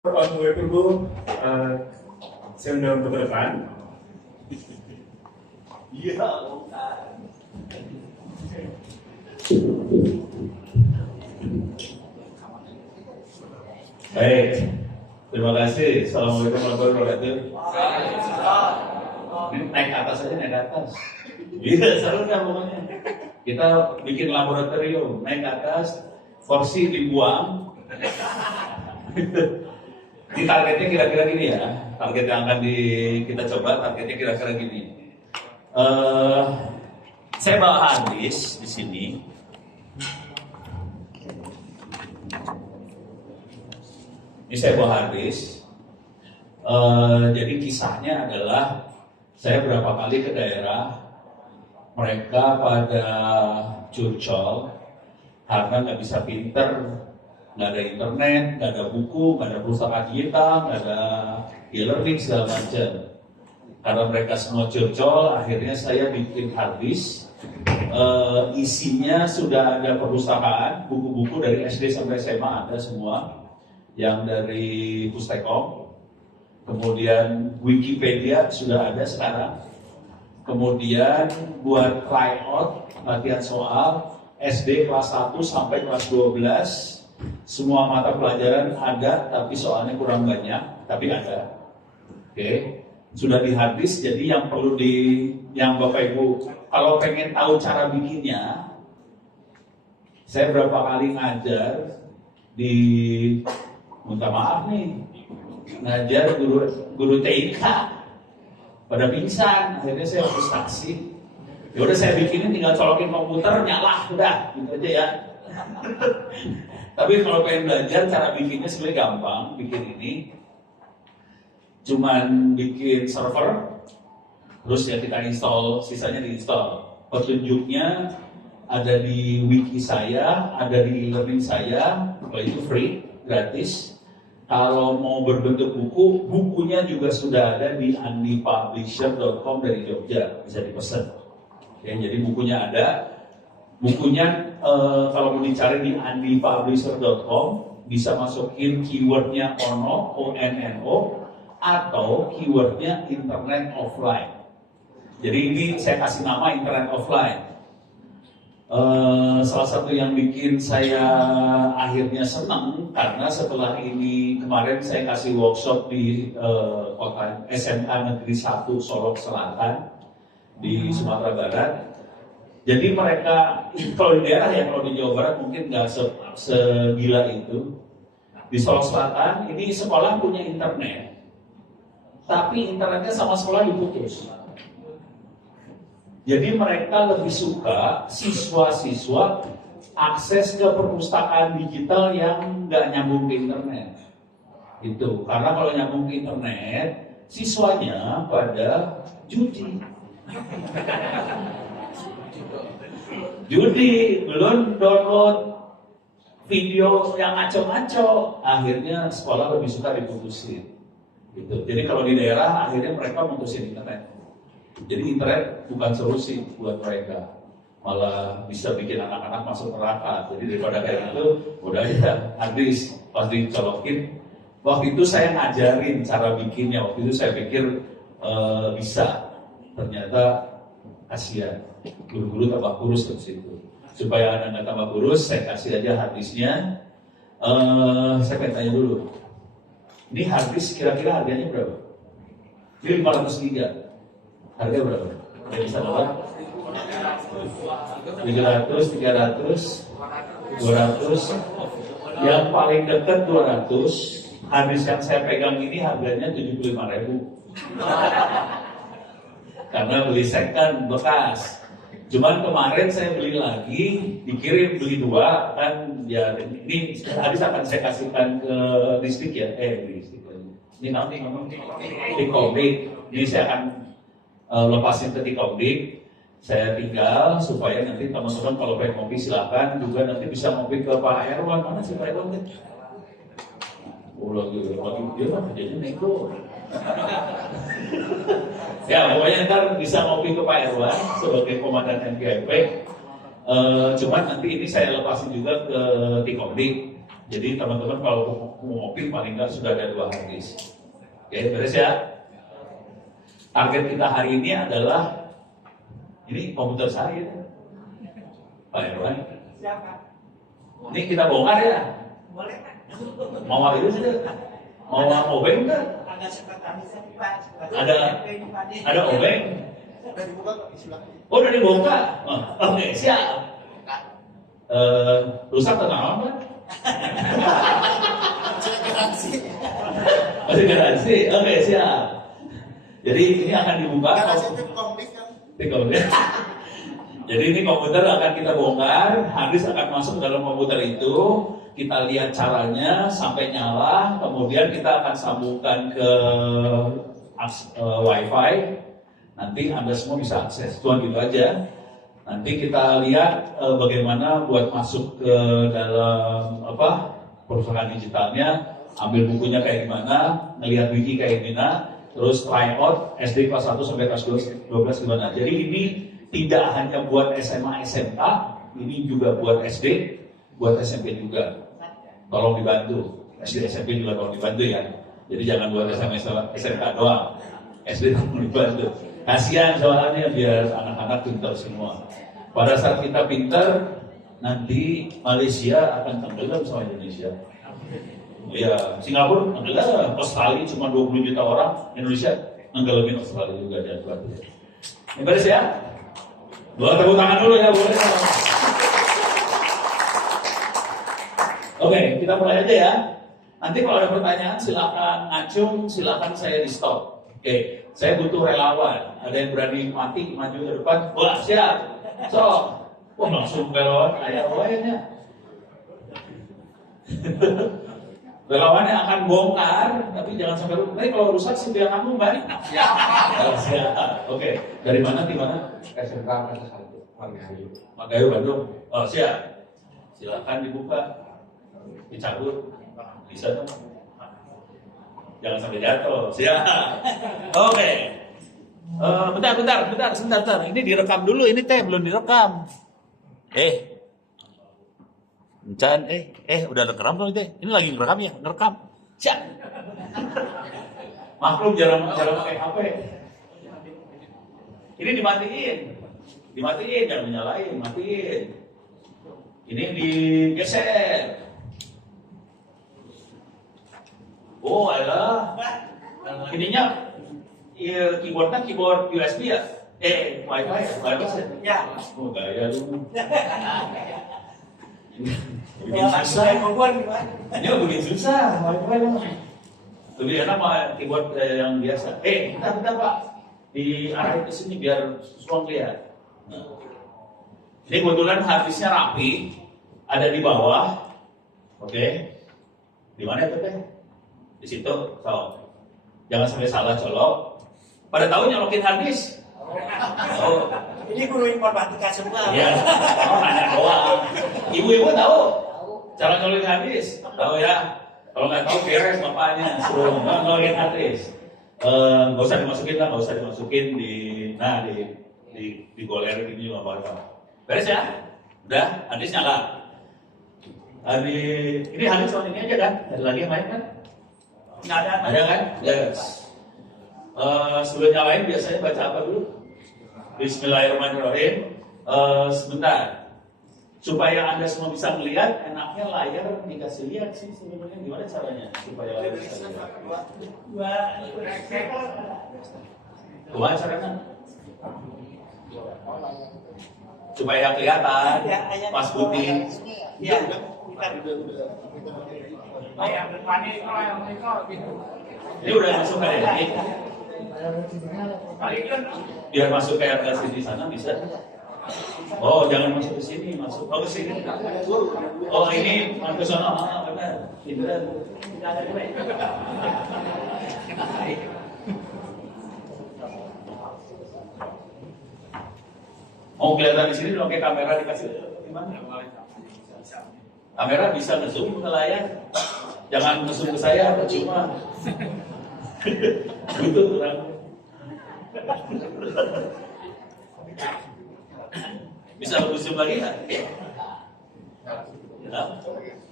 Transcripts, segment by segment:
On the way dulu, saya undang untuk ke depan. Iya. Baik, terima kasih. Assalamualaikum warahmatullahi wabarakatuh. Ini naik ke atas aja, naik ke atas. Iya, seru dah pokoknya. Kita bikin laboratorium, naik ke atas, kursi dibuang. Di targetnya kira-kira gini ya, target yang akan kita coba, targetnya kira-kira gini. Saya bawa harddisk di sini. Ini saya bawa harddisk. Jadi kisahnya adalah saya berapa kali ke daerah, mereka pada curcol karena nggak bisa pinter. Nggak ada internet, nggak ada buku, nggak ada perpustakaan digital, nggak ada e-learning segala macam. Karena mereka semua curcol, akhirnya saya bikin harddisk. Isinya sudah ada perpustakaan, buku-buku dari SD sampai SMA ada semua, yang dari Pustekom. Kemudian Wikipedia sudah ada sekarang. Kemudian buat tryout, latihan soal, SD kelas 1 sampai kelas 12. Semua mata pelajaran ada, tapi soalnya kurang banyak, tapi ada. Oke, sudah di harddisk. Jadi yang perlu yang Bapak Ibu, kalau pengen tahu cara bikinnya, saya berapa kali ngajar minta maaf nih, ngajar guru TIK pada pingsan, akhirnya saya frustasi. Ya udah saya bikinin, tinggal colokin komputer, nyala, udah, gitu aja ya. Tapi kalau pengen belajar cara bikinnya sebenarnya gampang. Bikin ini cuman bikin server, terus ya kita install, sisanya diinstal. Petunjuknya ada di wiki saya, ada di e-learning saya, kalau itu free, gratis. Kalau mau berbentuk buku, bukunya juga sudah ada di andipublisher.com dari Jogja, bisa dipesan. Ya, jadi bukunya ada. Bukunya kalau mau dicari di andipublisher.com bisa masukin keywordnya ONO, ONNO, atau keywordnya internet offline. Jadi ini saya kasih nama internet offline. Salah satu yang bikin saya akhirnya senang karena setelah ini kemarin saya kasih workshop di kota SMK Negeri 1 Solok Selatan di Sumatera Barat. Jadi mereka, kalau di daerah ya, kalau di Jawa Barat mungkin nggak segila itu. Di Solok Selatan, ini sekolah punya internet, tapi internetnya sama sekolah diputus. Jadi mereka lebih suka siswa-siswa akses ke perpustakaan digital yang nggak nyambung ke internet. Itu, karena kalau nyambung ke internet, siswanya pada judi. Judi, belum download video yang ngaco-ngaco, akhirnya sekolah lebih suka diputusin. Gitu. Jadi kalau di daerah akhirnya mereka mutusin internet. Jadi internet bukan solusi buat mereka, malah bisa bikin anak-anak masuk neraka. Jadi daripada kayak gitu, udah ya habis pas dicolokin. Waktu itu saya ngajarin cara bikinnya. Waktu itu saya pikir bisa, ternyata kasihan, guru-guru tambah kurus ke situ. Supaya anak nggak tambah kurus, saya kasih aja harddisknya. Saya pengen tanya dulu, ini harddisk kira-kira harganya berapa? Ini 500 giga, harga berapa? Yang bisa dapat? 700, 300, 200. Yang paling dekat 200. Harddisk yang saya pegang ini harganya 75.000. Karena beli second bekas. Cuman kemarin saya beli lagi, dikirim beli 2 kan ya. Ini habis akan saya kasihkan ke Distrik ya, Distrik. Ini nanti ngomong Tikomdik. Ini saya akan lepasin ke Tikomdik. Saya tinggal supaya nanti teman-teman kalau pengen ngopi silakan, juga nanti bisa ngopi ke Pak Erwan. Mana sih Pak Erwan? Lagi dia kan kerjanya nego. Ya pokoknya ntar bisa ngopi ke Pak Erwan sebagai komandan NPIP. Cuman nanti ini saya lepasin juga ke Tikomdik. Jadi teman-teman kalau mobil paling nggak sudah ada 2 hard disk. Oke, beres ya. Target kita hari ini adalah ini komputer saya, Pak Erwan. Ini kita bongkar ya. Boleh Pak. Mau itu saja. Mau obeng nggak? Ada sekretaris Pak. Ada obeng. Udah dibuka kok, silakan. Oh, udah dibongkar. Oke, siap. Rusak atau apa? Saya garansi. Masih garansi. Oke, siap. Jadi ini akan dibuka. Garansi tim komdik kan. Jadi ini komputer akan kita bongkar, hard disk akan masuk ke dalam komputer itu, kita lihat caranya sampai nyala, kemudian kita akan sambungkan ke Wi-Fi. Nanti Anda semua bisa akses, cuma gitu aja. Nanti kita lihat bagaimana buat masuk ke dalam perusahaan digitalnya, ambil bukunya kayak gimana, ngelihat wiki kayak gimana, terus try out SD kelas 1 sampai kelas 12 gimana. Jadi ini tidak hanya buat SMA SMK, ini juga buat SD, buat SMP juga. Tolong dibantu. SD SMP juga tolong dibantu ya. Jadi jangan buat SMA SMK doang. SD tolong dibantu. Kasihan soalnya biar anak-anak pintar semua. Pada saat kita pintar, nanti Malaysia akan tenggelam sama Indonesia. Ya, Singapura tenggelam, Australia cuma 20 juta orang, Indonesia nenggelamin Australia juga dan sebagainya. Ini beres ya? Boleh tepuk tangan dulu ya, boleh. Oke, kita mulai aja ya. Nanti kalau ada pertanyaan silakan ngacung, silakan saya di stop. Oke, saya butuh relawan. Ada yang berani mati maju ke depan? Wah, siap. So, wah langsung relawan kayak wayanya. Relawannya akan bongkar, tapi jangan sampai rusak. Tapi kalau rusak sih biar kamu balik. Siap. Siap. Oke, dari mana di mana? SMK kelas 1 Magayu Bandung. Oh, siap. Silakan dibuka. Dicabut. Bisa dong. Jangan sampai jatuh. Siap. Oke. Bentar. Ini direkam dulu. Ini teh belum direkam. Encan, udah direkam belum teh? Ini lagi ngerekam ya? Ngerekam. Siap. Maklum jarang pakai HP. Ini dimatiin, jangan menyalain, matiin. Ini digeser. Oh, alah. Ininya keyboardnya keyboard USB ya? Wi-Fi ya? Wireless ya? Oh, gaya lu. Bikin susah. Ini bikin susah, Wi-Fi lu. Lebih enak mah keyboard yang biasa. Bentar Pak. Diarahin ke sini biar semua lihat. Ini kebetulan harddisknya rapi, ada di bawah. Oke. Di mana itu teh? Di situ. Jangan sampai salah colok. Pada tahu nyolokin harddisk? Oh. Ini guru informatika semua. Iya. Nanya doang. Ibu-ibu tahu cara nyolokin harddisk? Tahu ya? Kalau nggak tahu beres bapaknya suruh nyolokin harddisk. Nggak usah dimasukin di goler ini juga apa-apa. Beres ya? Udah, harddisk nyala. Ini harddisk tahun ini aja kan? Ada lagi yang lain kan? Nggak ada. Ada kan? Yes. Sebelum nyalain biasanya baca apa dulu? Bismillahirrahmanirrahim. Sebentar. Supaya Anda semua bisa melihat, enaknya layar dikasih lihat sih sebenarnya gimana caranya supaya layar bisa lihat. Gimana caranya? Supaya kelihatan Mas Budi. Ya. Ini udah masuk kayak ini. Biar masuk kayak di sana bisa. Oh, jangan masuk ke sini, masuk. Oh, ke sini. Oh, ini ke sana. Benar. Itu kan. Mau kelihatan di sini pakai kamera dikasih gimana? Kamera bisa nge-zoom ke layar. Jangan nge-zoom ke saya, percuma. Gitu kurang. Bisa zoom lagi nggak? Ya.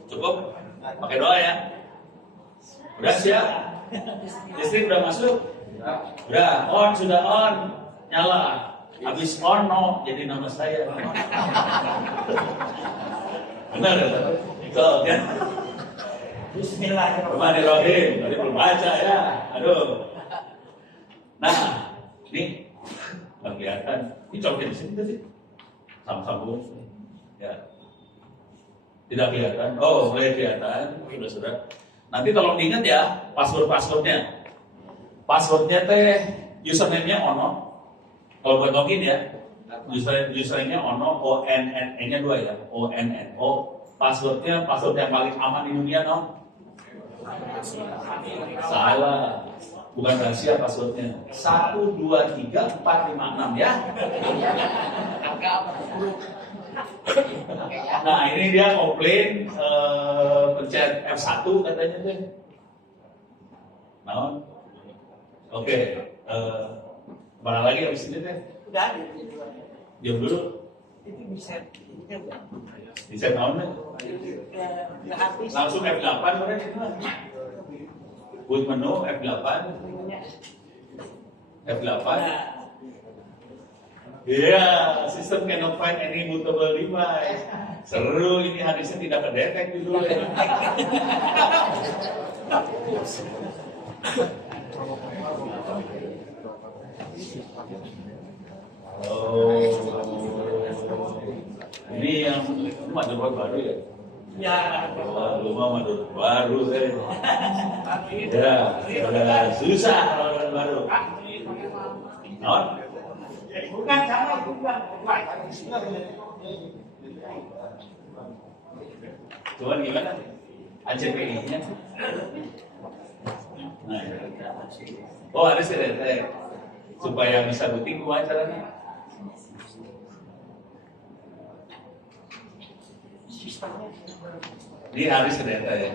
Cukup? Pakai doa ya. Udah siap? Listrik udah masuk? Udah, on, sudah on. Nyala. Habis on, no, jadi nama saya. Benar ya? Itu kan? Bismillahirrahmanirrahim. Tadi belum baca ya. Aduh. Nah, ini nggak kelihatan. Ini cobain di sini sih. Sambung. Ya. Tidak kelihatan. Oh, mulai kelihatan. Sudah. Nanti tolong diingat ya passwordnya. Passwordnya teh username-nya ono. Kalau buat login ya, username-nya ono, ONN-nya 2 ya, ONNO. Password yang paling aman di dunia, no? Salah, bukan rahasia passwordnya. 1, 2, 3, 4, 5, 6 ya. Nah ini dia komplain, pencet F1 katanya deh. Nah, oke. Mana lagi habis ini teh? Udah ada. Diam dulu. Itu bisa ini kan udah. Bisa naon deh. Udah habis. Langsung F8 mereka itu. Buat menu F8. F8. Iya, sistem cannot find any bootable device. Seru ini hadisnya tidak kedetek dulu ya. Oh, ini yang motherboard baru ya? Ya. Wah, lu mah motherboard baru deh. Ya, udah susah motherboard baru. Non? Bukan sama bukan. Cuman gimana? ACPI-nya? Nah, oh ada sih supaya bisa booting gua caranya. Ini harus data ya.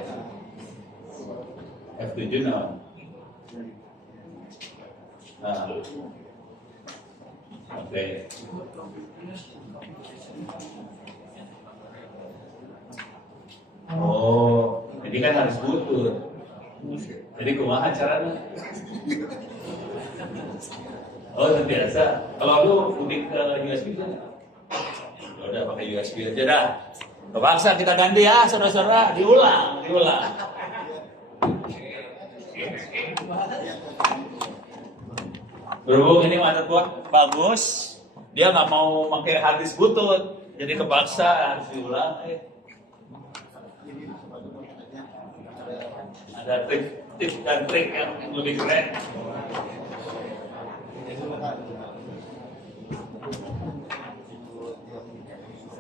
F7 no. Nah. Oke. Oh, ini kan harus butut. Jadi kumaha caranya? Oh, biasa. Kalau lu booting ke USB kan? Udah pakai USB aja dah. Terpaksa kita ganti ya, saudara-saudara. Diulang. Berhubung ini motherboard bagus, dia nggak mau pakai hard disk butut, jadi kepaksa harus diulang. Ada tips dan trik yang lebih keren.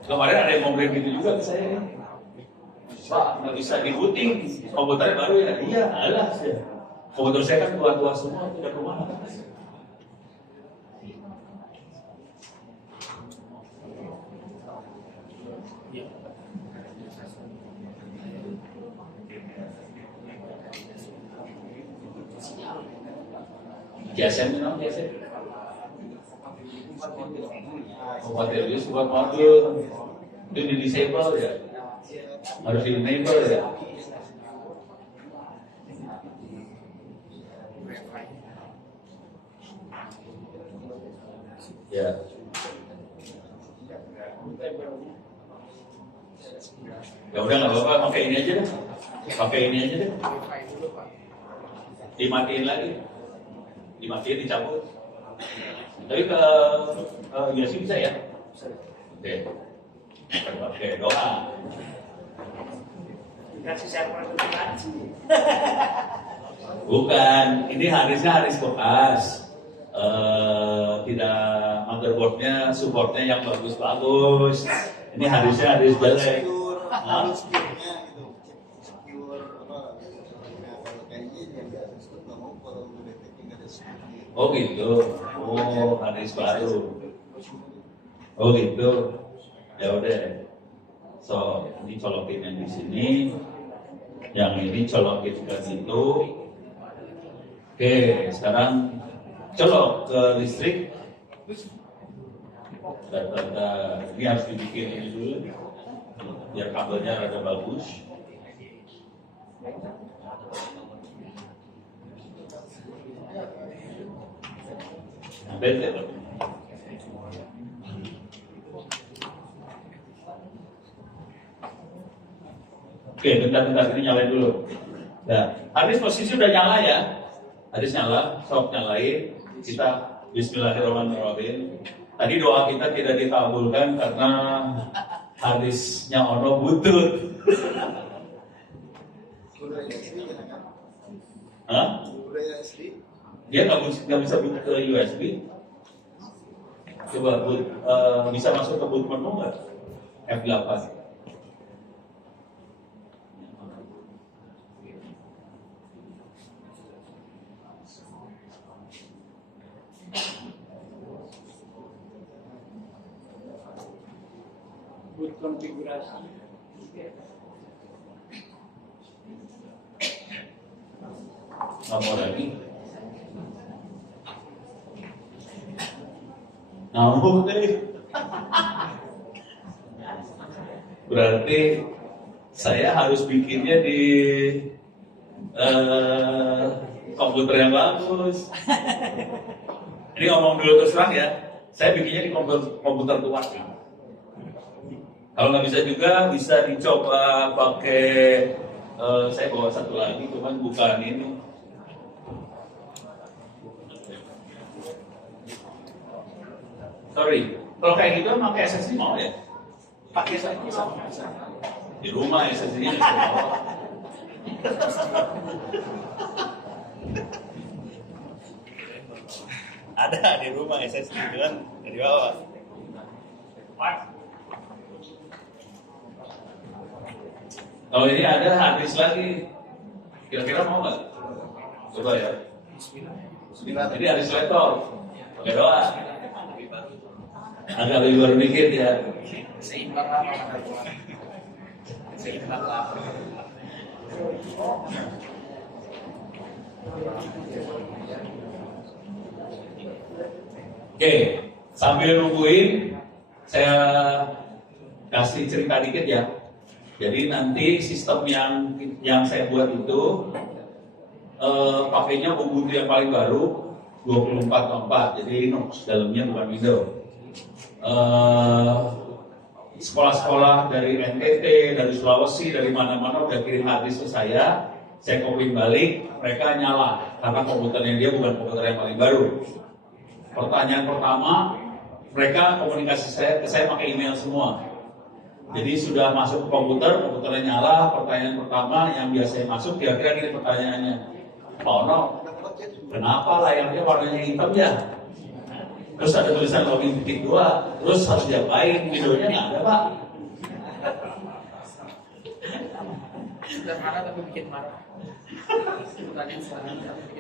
Kemarin ada yang ngomongin gitu juga ke saya. Pak, nggak bisa di booting, komputernya baru ya? Iya, alah. Komputer saya kan tua-tua semua, tidak kemana. Jasen memang jasen. Materialis buat modul itu di disable ya, harus di enable ya. Ya. Ya udah nggak apa-apa, pakai ini aja deh. Dimatiin lagi, dimatiin, dicabut. Tapi ke USB bisa ya? Oke, doa. Kasih saya lagi. Bukan, ini harisnya haris bekas. Tidak motherboardnya, supportnya yang bagus-bagus. Ini harisnya haris jelek. Harus secure-nya gitu. Secure apa? Kalau kayaknya yang nggak secure nggak mau kalau udah deteksi nggak ada secure. Oh gitu. Oh, haris baru. Oh gitu. Ya udah. So, ini colokin yang di sini. Yang ini colokin ke situ. Oke, sekarang colok ke listrik. Ini harus dibikin ini dulu. Biar kabelnya rada bagus. Betul. Oke, bentar-bentar ini nyalain dulu. Nah, habis posisi udah nyala ya. Habis nyala, sok nyalain. Kita Bismillahirrahmanirrahim. Tadi doa kita tidak dikabulkan karena hadisnya ono butut. Budaya SD kan? Hah? Budaya SD. Dia nggak bisa boot ke USB. Coba boot, bisa masuk ke boot menu nggak? F8. Buat konfigurasi. Nggak mau lagi. Ngamuk deh. Berarti saya harus bikinnya di komputer yang bagus. Ini ngomong dulu terus terang ya. Saya bikinnya di komputer tua. Kalau nggak bisa juga bisa dicoba pakai. Saya bawa satu lagi, cuman bukan ini. Sorry, kalau kayak gitu pakai SSD mau ya? Pakai SSD sama. Di rumah SSD-nya Ada di rumah SSD kan dari bawah. Kalau ini ada harddisk lagi, kira-kira mau nggak? Coba ya. Jadi harddisk laptop, pakai doa. Agak lebih baru dikit ya. Seimbang lama. Seimbang lama. Oke, sambil nungguin, saya kasih cerita dikit ya. Jadi nanti sistem yang saya buat itu pakainya Ubuntu yang paling baru 24.4, jadi Linux dalamnya bukan Windows. Sekolah-sekolah dari NTT, dari Sulawesi, dari mana-mana udah kirim harddisk ke saya copy balik, mereka nyala karena komputernya dia bukan komputer yang paling baru. Pertanyaan pertama, mereka komunikasi ke saya pakai email semua. Jadi sudah masuk ke komputernya nyala. Pertanyaan pertama yang biasanya masuk, kira-kira gini pertanyaannya, Pak Ono, kenapa layarnya warnanya hitam ya? Terus ada tulisan login titik 2, terus harus diapain? Videonya nggak ada Pak. Sudah marah tapi bikin marah.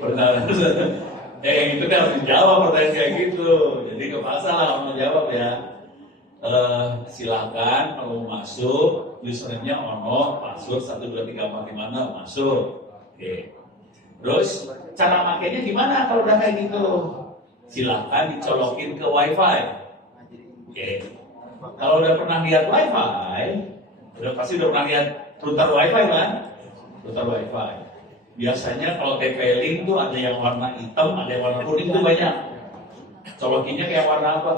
Pertanyaan itu kan harus dijawab pertanyaan kayak gitu. Jadi kepaksa lah mau jawab ya. Silakan kalau mau masuk, username-nya Ono, password 123456 masuk. Oke. Terus cara makainya gimana kalau udah kayak gitu? Silakan dicolokin ke WiFi. Oke. Kalau udah pernah lihat WiFi, pasti udah pernah lihat router WiFi kan? Router WiFi. Biasanya kalau TP-Link tuh ada yang warna hitam, ada yang warna kuning tuh banyak. Colokinnya kayak warna apa?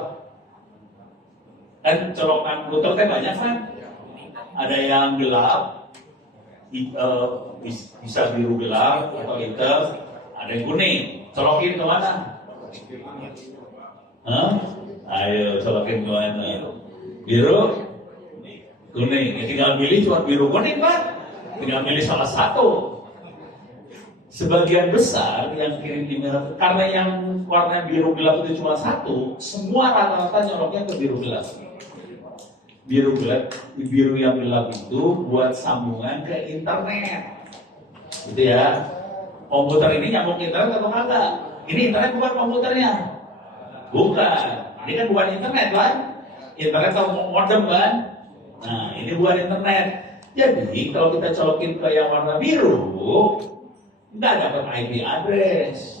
Kan colokan router kan banyak kan? Ada yang gelap, bisa biru gelap atau hitam, ada yang kuning. Colokin ke mana? Hah? Ayo colokin ke mana? Biru, kuning. Ya, tinggal pilih cuma biru kuning kan? Tinggal pilih salah satu. Sebagian besar yang kirim email, karena yang warna biru gelap itu cuma satu, semua rata-rata nyoloknya ke biru gelap. Biru yang gelap itu buat sambungan ke internet, gitu ya. Komputer ini nyambung internet atau kagak? Ini internet bukan komputernya, bukan. Ini kan bukan internet kan? Internet atau modem kan? Nah, ini bukan internet. Jadi kalau kita colokin ke yang warna biru, nggak dapat IP address,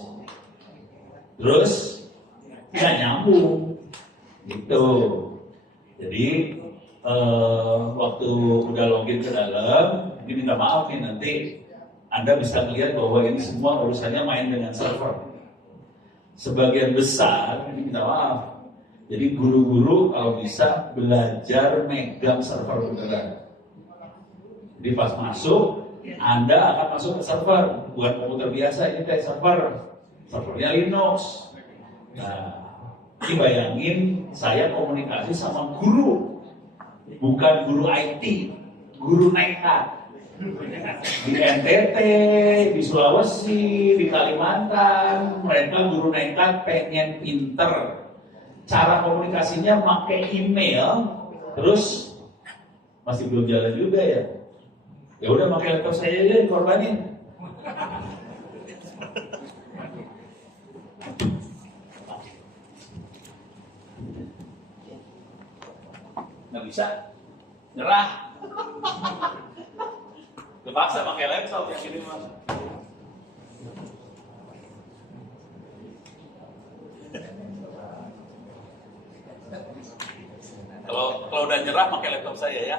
terus nggak nyambung, gitu. Jadi waktu udah login ke dalam, ini minta maaf nih nanti Anda bisa melihat bahwa ini semua urusannya main dengan server. sebagian besar, ini minta maaf, jadi guru-guru kalau bisa belajar megang server beneran. Jadi pas masuk, Anda akan masuk ke server, bukan komputer biasa, ini kayak servernya Linux. Nah, ini bayangin saya komunikasi sama guru, bukan guru IT, guru nekat. Di NTT, di Sulawesi, di Kalimantan, mereka guru nekat pengen pinter. Cara komunikasinya pakai email, terus masih belum jalan juga ya. Ya udah pakai laptop saya aja dikorbanin. Nggak bisa, nyerah. Terpaksa pakai laptop yang ini mas. Kalau udah nyerah pakai laptop saya ya.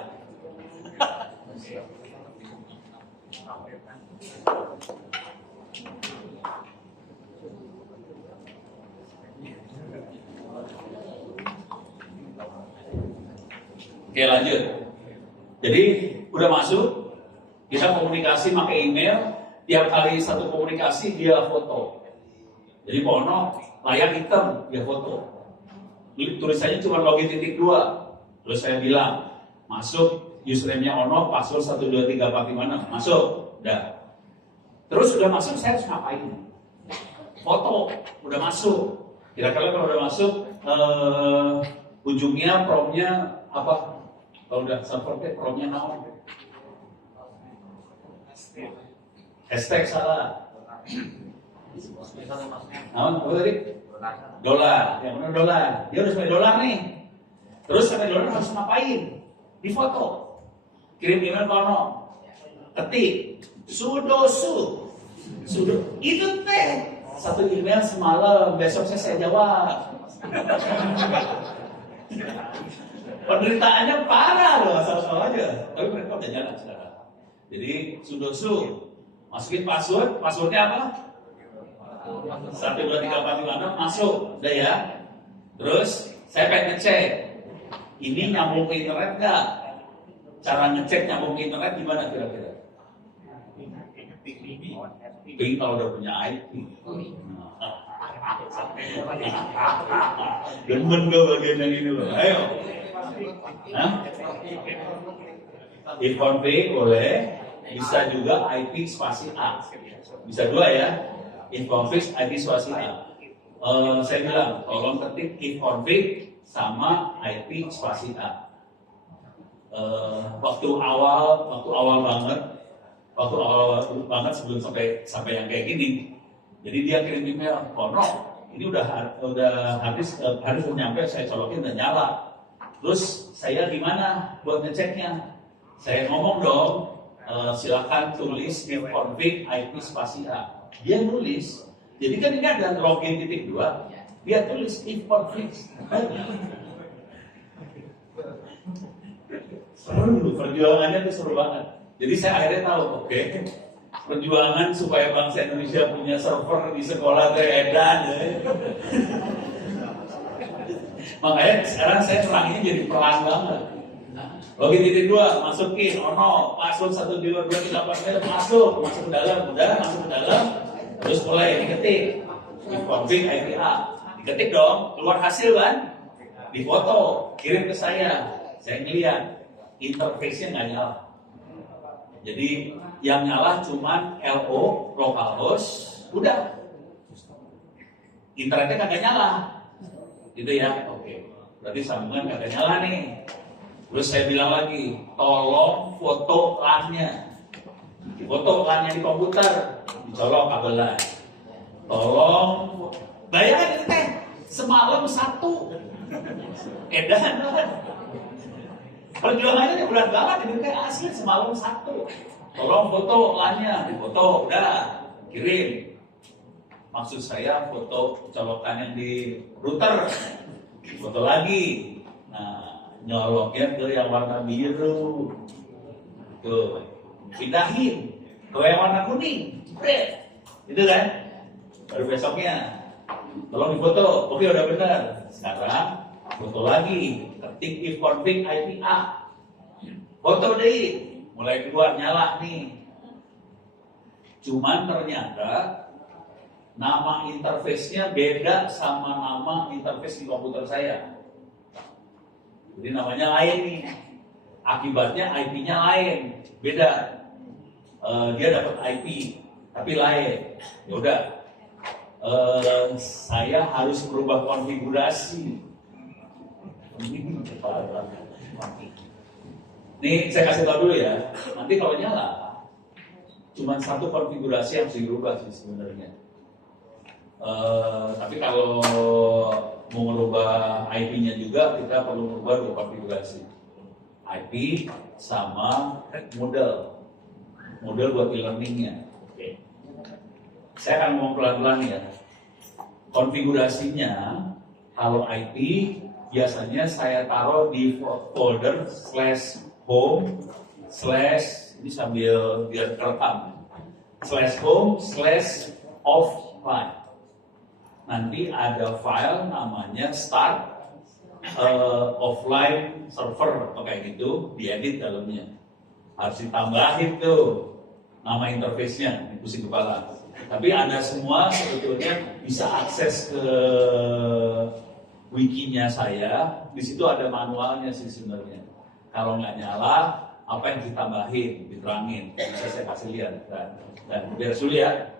Oke lanjut. Jadi udah masuk, kita komunikasi pakai email. Tiap kali satu komunikasi dia foto. Jadi Pono layar hitam dia foto. Tulisannya cuma login .2. Terus saya bilang masuk username-nya Ono, password 12345, masuk. Udah. Terus udah masuk saya harus ngapain? Foto, udah masuk. Kira-kira kalau udah masuk ujungnya promnya apa? Kalau udah server promnya naon? Hashtag salah. Naon apa tadi? Dolar. Yang mana dolar? Dia udah sampai dolar nih. Terus sampai dolar harus ngapain? Di foto. Kirim email ke Ono. Ketik sudosu. Itu teh satu email semalam, besoknya saya jawab. Penderitaannya parah loh, asal-asal aja. Tapi mereka udah jalan sekarang. Jadi sudosu, masukin passwordnya apa? 12345 masuk, udah ya. Terus saya pengen ngecek, ini nyambung ke internet nggak? Cara ngecek nyambung ke internet gimana kira-kira? Ping kalau udah punya IP. Demen gue bagian yang ini loh. Ayo. If-config boleh, bisa juga IP spasi A. Bisa dua ya. If-config IP spasi A. Saya bilang tolong ketik if-config sama IP spasi A. Waktu awal banget sebelum sampai yang kayak gini. Jadi dia kirim email, Ono, ini udah habis nyampe, saya colokin dan nyala. Terus saya gimana buat ngeceknya? Saya ngomong dong, silakan tulis if-config IP spasi A. Dia nulis. Jadi kan ini ada login .2, dia tulis if-config. Seru, perjuangannya itu seru banget. Jadi saya akhirnya tahu, oke, perjuangan supaya bangsa Indonesia punya server di sekolah edan. Ya. Makanya sekarang saya teranginnya jadi pelan banget. Login .2, masukin Ono, password 12345, masuk ke dalam, masuk ke dalam, terus mulai diketik, if-config IP A, diketik dong, keluar hasil kan, difoto, kirim ke saya ngeliat, interface-nya nggak nyala. Jadi yang nyala cuman LO, localhost, udah. Internetnya kagak nyala. Gitu ya, oke. Berarti sambungan kagak nyala nih. Terus saya bilang lagi, tolong foto LAN-nya. Foto LAN-nya di komputer, dicolok kabelan. Tolong, bayangkan ini teh, semalam 1. Edan kan. Perjuangannya berat banget, ini kayak asli semalam 1. Tolong foto LAN-nya, difoto, udah, kirim. Maksud saya foto colokan yang di router, foto lagi. Nah, nyoloknya ke yang warna biru. Tuh, pindahin ke yang warna kuning. Gitu kan? Baru besoknya Tolong difoto. Oke, udah benar. Sekarang foto lagi. Ketik if config IP A. Foto deh. Mulai keluar nyala nih. Cuman ternyata nama interface-nya beda sama nama interface di komputer saya. Jadi namanya lain nih. Akibatnya IP-nya lain, beda. Dia dapat IP, tapi lain. Ya udah. Saya harus merubah konfigurasi. Nih saya kasih tahu dulu ya. Nanti kalau nyala, cuma satu konfigurasi yang harus dirubah sih sebenarnya. Tapi kalau mau merubah IP-nya juga kita perlu merubah dua konfigurasi, IP sama model buat e-learningnya. Oke. Saya akan ngomong pelan-pelan ya. Konfigurasinya kalau IP biasanya saya taruh di folder /home/ ini sambil biar kerekam /home/offline. Nanti ada file namanya start offline server kayak gitu, diedit dalamnya. Harus ditambahin tuh nama interface-nya, ini pusing kepala. Tapi Anda semua sebetulnya bisa akses ke wikinya saya, di situ ada manualnya sih sebenarnya. Kalau nggak nyala, apa yang ditambahin, diterangin, bisa saya kasih lihat. Dan beres dulu ya.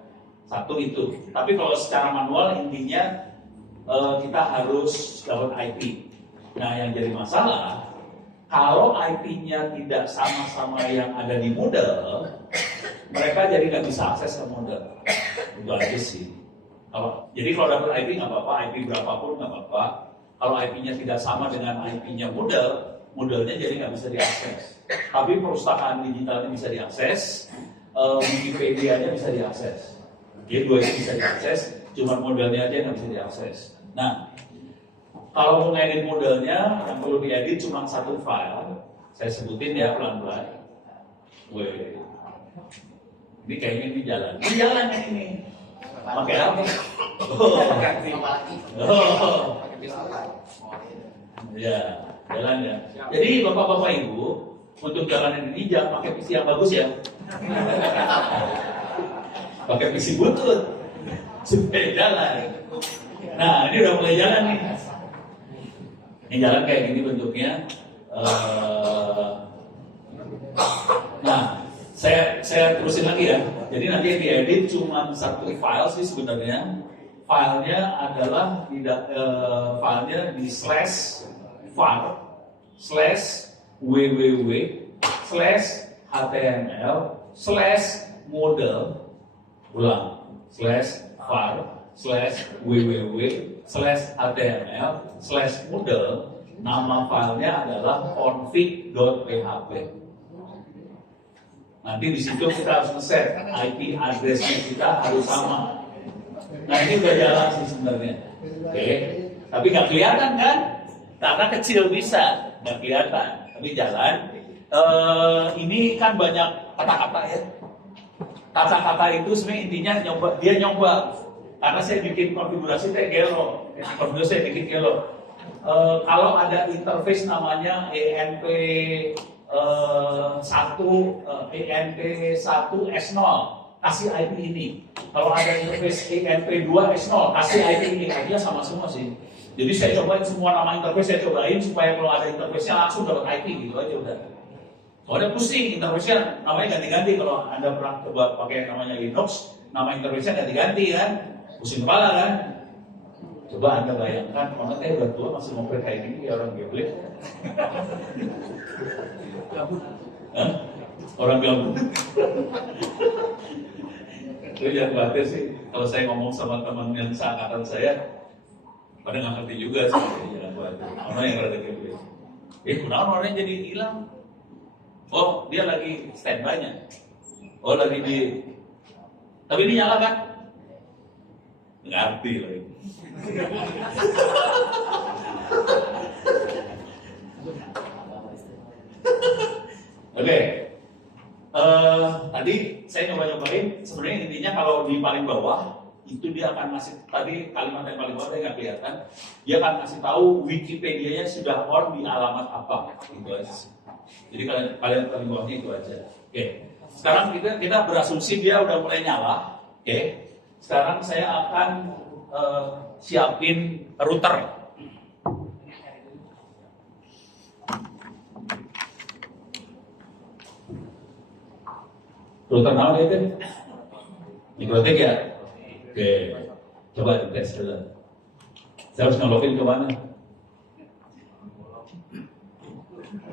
Satu itu. Tapi kalau secara manual intinya kita harus dapat IP. Nah yang jadi masalah, kalau IP-nya tidak sama-sama yang ada di Moodle, mereka jadi nggak bisa akses ke Moodle. Itu aja sih. Jadi kalau dapat IP nggak apa-apa, IP berapapun nggak apa-apa. Kalau IP-nya tidak sama dengan IP-nya Moodle-nya jadi nggak bisa diakses. Tapi perpustakaan digitalnya bisa diakses, Wikipedia-nya bisa diakses. Jadi dua itu bisa diakses, cuma modelnya aja yang nggak bisa diakses. Nah, kalau mau ngedit modelnya, yang perlu diedit cuma satu file. Saya sebutin ya pelan-pelan. Wih, ini kayaknya ini jalan. Ini jalan yang ini. Pakai apa? Ya, jalan ya. Jadi bapak-bapak ibu, untuk jalan ini jangan pakai PC yang bagus ya. Pakai PC butut supaya jalan. Nah, ini udah mulai jalan nih. Ini jalan kayak gini bentuknya. Nah, saya terusin lagi ya. Jadi nanti yang diedit cuma satu file sih sebenarnya. Filenya adalah filenya di /var/www/html/model /www/html/model. Nama filenya adalah config.php. Nanti di situ kita harus nge-set IP address-nya kita harus sama. Nah ini udah jalan sih sebenarnya. Oke. Tapi nggak kelihatan kan? Karena kecil bisa, nggak kelihatan. Tapi jalan. Ini kan banyak kata-kata ya. Kata-kata itu sebenarnya intinya dia nyoba. Karena saya bikin konfigurasi gelo. Konfigurasi saya bikin gelo. Kalau ada interface namanya ENP1S0, kasih IP ini. Kalau ada interface ENP2S0, kasih IP ini. Artinya sama semua sih. Jadi saya cobain semua nama interface, saya cobain supaya kalau ada interface-nya langsung dapat IP gitu aja udah. Soalnya pusing, interface-nya namanya ganti-ganti. Kalau Anda pernah coba pakai namanya Linux, nama interface-nya ganti-ganti kan. Pusing kepala kan. Coba Anda bayangkan, orang udah tua masih ngoprek kayak gini, ya orang gablet. Hah? Orang gabut. Itu jangan khawatir sih, kalau saya ngomong sama teman yang seangkatan saya, pada nggak ngerti juga sih, jangan khawatir. Orang yang rada gablet. Kenapa orangnya jadi hilang? Oh, dia lagi standby-nya. Oh, lagi di... Tapi ini nyala kan? Ngerti lagi. Oke. Tadi saya nyoba-nyobain, sebenarnya intinya kalau di paling bawah, itu dia akan ngasih, tadi kalimat yang paling bawah nggak kelihatan, dia akan ngasih tahu Wikipedia-nya sudah on di alamat apa, gitu aja. Jadi kalian paling bawahnya itu aja. Oke. Sekarang kita berasumsi dia udah mulai nyala. Oke. Sekarang saya akan siapin router. Router apa itu? Mikrotik ya? Oke. Coba dites dulu. Saya harus nolokin ke mana?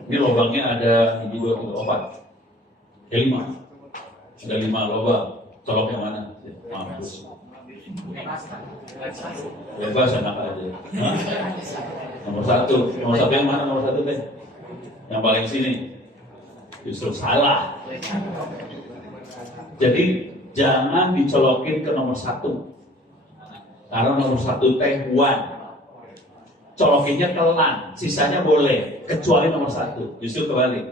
Ini lubangnya ada 2,4. 5. Ada 5 lubang. Colok yang mana? Mampus. Bebas anak aja. Hah? Nomor 1 yang mana? Nomor 1 teh? Yang paling sini. Justru salah. Jadi jangan dicolokin ke nomor 1. Karena nomor 1 teh 1. Colokinnya ke LAN, sisanya boleh, kecuali nomor 1. Justru kebalik.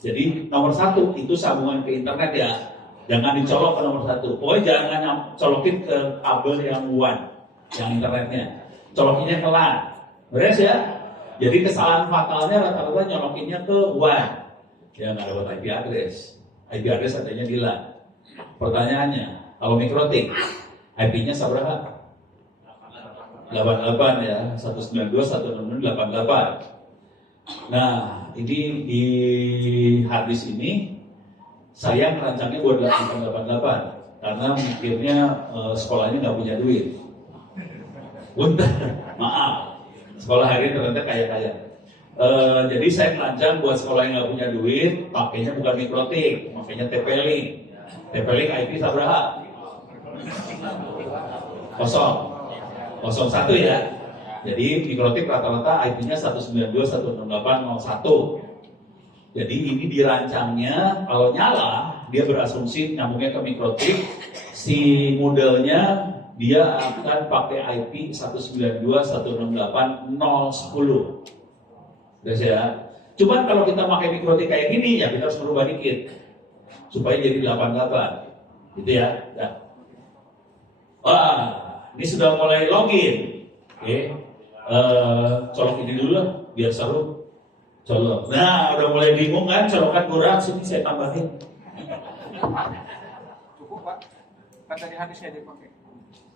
Jadi nomor 1 itu sambungan ke internet ya. Jangan dicolok ke nomor 1. Pokoknya jangan colokin ke kabel yang 1, yang internetnya. Colokinnya ke LAN. Beres ya? Jadi kesalahan fatalnya rata-rata nyolokinnya ke 1. Ya nggak dapat IP address. IP address adanya di LAN. Pertanyaannya, kalau mikrotik, IP-nya seberapa? 88 ya, 192.168. Nah, ini di harddisk ini saya merancangnya buat 888 karena mikirnya sekolahnya nggak punya duit. Bentar, maaf, sekolah hari ini ternyata kaya-kaya. Jadi saya merancang buat sekolah yang nggak punya duit, pakainya bukan mikrotik, makanya TP-Link. TP-Link IP seberapa? 01 ya. Jadi mikrotik rata-rata IP-nya 192.168.01. Jadi ini dirancangnya kalau nyala dia berasumsi nyambungnya ke mikrotik, si modelnya dia akan pakai IP 192.168.010. Guys ya. Cuman kalau kita pakai mikrotik kayak gini ya kita harus merubah dikit supaya jadi 88. Gitu ya. Nah. Wah, ini sudah mulai login. Oke. Colok ini dulu lah biar seru. Colok. Nah, udah mulai bingung kan, colokan kurang, sini saya tambahin. Cukup Pak. Kan tadi hadisnya dipakai.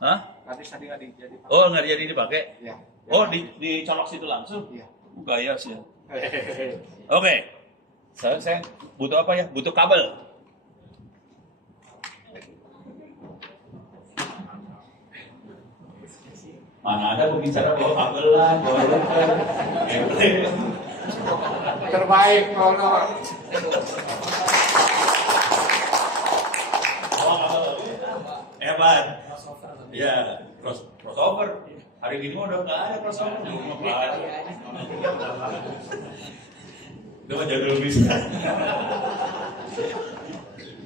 Hah? Hadis tadi nggak jadi. Oh, nggak jadi dipakai? Iya. Oh, dicolok situ langsung? Iya. Gaya sih. Oke. Saya butuh apa ya? Butuh kabel. Mana ada pembicara bawa kabelan, bawa router. Terbaik kalau Bawa kabel. Hebat. Ya, crossover. Hari ini udah nggak ada crossover. Udah jadul bisa.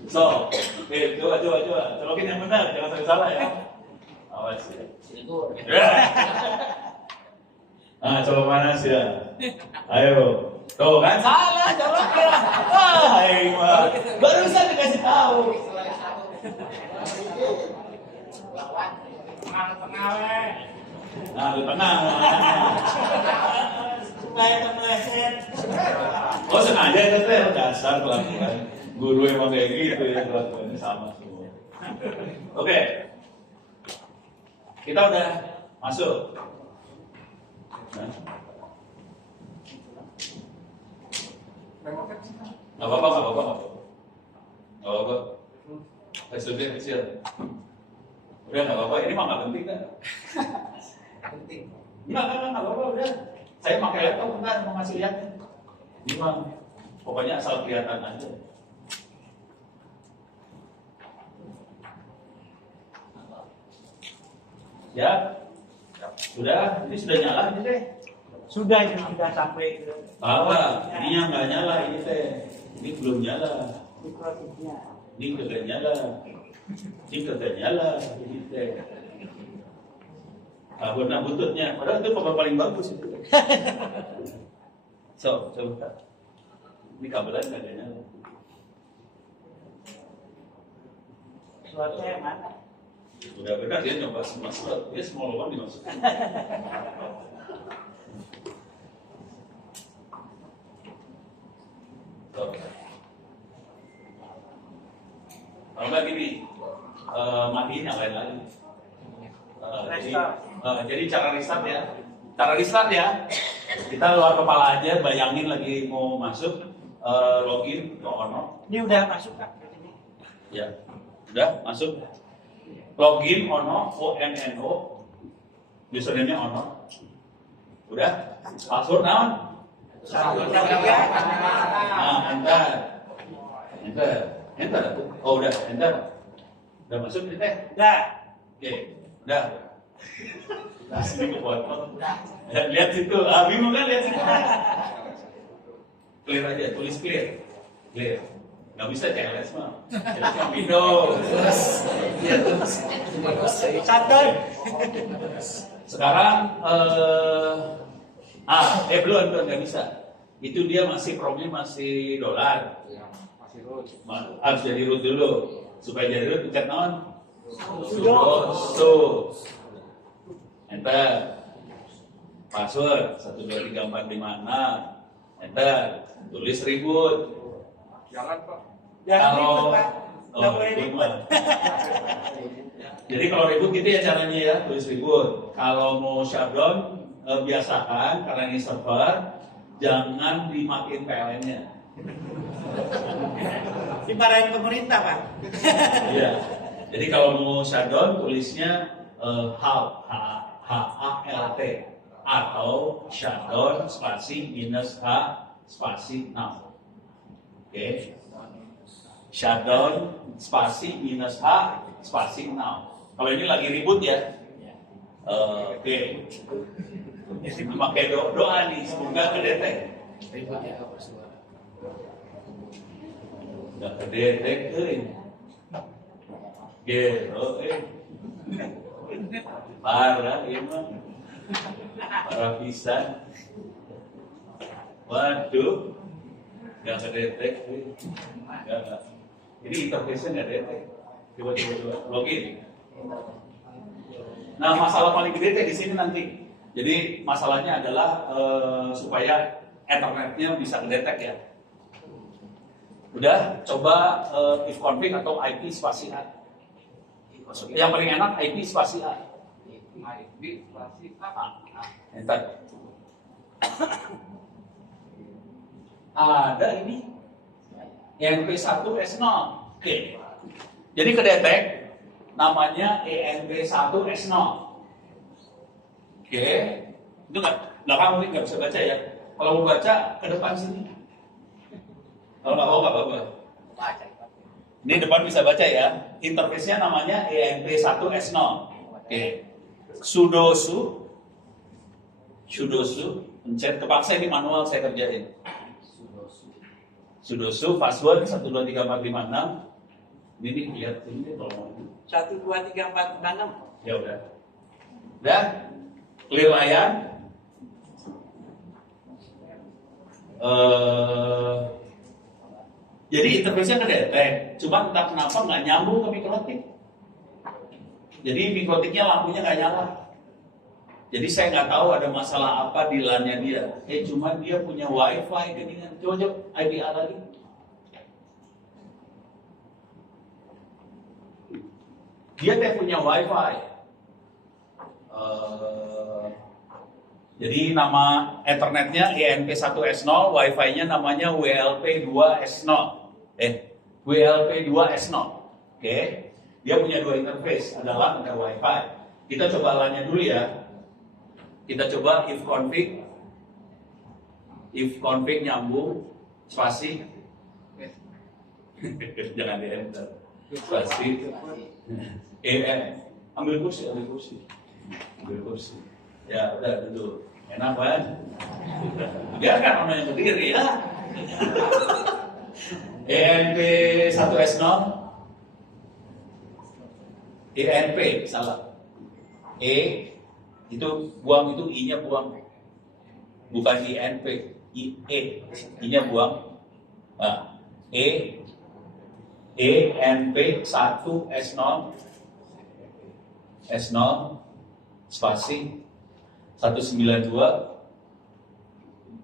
So, coba. Colokin yang benar, jangan sampai salah ya. Awas ya. Nah, coba panas ya. Ayo. Tuh kan salah coloknya. Wah, barusan dikasih tahu. Nah, di tengah. Supaya kemeleset. Oh, sengaja itu teh dasar kelakuan. Guru emang kayak gitu ya, kelakuannya sama semua. Oke. Kita udah masuk. Nah. Gak apa-apa. Hasilnya kecil. Udah gak apa-apa, ini mah gak penting kan? Penting. Enggak apa-apa, udah. Saya pakai laptop bentar, mau ngasih lihatnya. Ini mah, pokoknya asal kelihatan aja. Ya, sudah, ini sudah nyala ini teh. sudah sampai ke Apa? Ini yang nggak nyala ini teh. Ini belum nyala. mikrotiknya. Ini kagak nyala. Ini kagak nyala. Ini teh. Warna bututnya, padahal itu kabel paling bagus itu. So, coba. Ini kabelan kagak nyala. Suaranya yang mana? Udah benar dia nyoba semua slot, dia semua lubang dimasukin. Kalau nggak gini, matiin yang lain lagi. Jadi cara restart ya. Cara restart ya. Kita luar kepala aja, bayangin lagi mau masuk, login ke Ono. Ini udah masuk Kak? Ya, udah masuk. Login Ono, ONNO. Username-nya Ono. Udah. Password naon? 1, 2, 3. Nah, enter. Oh udah, enter. Udah masuk nih teh. Udah. Oke, udah. Nah, sini ke foto. Lihat situ, bingung kan lihat situ. Clear aja, tulis clear. Clear. Nggak bisa CLS mah. CLS mah Windows. Shutdown. Sekarang belum nggak bisa. Itu dia masih promnya masih dolar. Harus jadi root dulu. Supaya jadi root pencet non. Sudo. Enter. Password 123456. Enter. Tulis ribut. Jangan Pak. Jangan ribut Pak. Nggak boleh ribut. Jadi kalau ribut gitu ya caranya ya, tulis ribut. Kalau mau shutdown, biasakan karena ini server, jangan dimatiin PLN-nya. Dimarahin pemerintah Pak. Iya. Jadi kalau mau shutdown, tulisnya HALT atau shutdown spasi minus H spasi now. Oke. Shutdown spasi minus H spasi now. Kalau ini lagi ribut ya. Oke. Ini pakai doa nih, semoga kedetek. Nggak kedetek, gitu, parah emang, parah pisan. Waduh, nggak kedetek, nggak. Ini interface-nya nggak detek. Coba login. Nah, masalah paling gede di sini nanti. Jadi masalahnya adalah supaya Ethernetnya bisa kedetek ya. Udah, coba if config atau IP spasi A. Yang paling enak IP spasi A. IP spasi A. Enter. Ada ini ENP1S0. Oke. Jadi kedetek namanya ENP1S0. Oke. Itu belakang mungkin nggak bisa baca ya. Kalau mau baca ke depan sini. Kalau nggak mau nggak apa-apa. Ini depan bisa baca ya. Interface-nya namanya ENP1S0. Oke. Sudosu. Pencet kepaksa ini manual saya kerjain. Sudosu password 123456. Ini nih lihat ini kalau mau. 1, 2, 3, 4, 5, 6. Ya udah. Udah. Clear layar. Jadi interface-nya kedetek, cuma entah kenapa nggak nyambung ke mikrotik. Jadi mikrotiknya lampunya nggak nyala. Jadi saya nggak tahu ada masalah apa di LAN-nya dia. Cuma dia punya WiFi dengan coba IPA lagi. Dia punya WiFi. Jadi nama Ethernetnya ENP1S0, Wi-Fi-nya namanya WLP2S0. WLP2S0. Oke. Dia punya dua interface, ada LAN, ada Wi-Fi. Kita coba LAN-nya dulu ya. Kita coba if config nyambung, spasi. Jangan di enter. Spasi. Ambil kursi. Ya udah duduk. Enak kan? Biarkan orang yang berdiri ya. ENP1S0. ENP salah. Itu buang, itu I-nya buang. Bukan INP, I-nya buang. Nah, ENP1S0. S0 spasi 192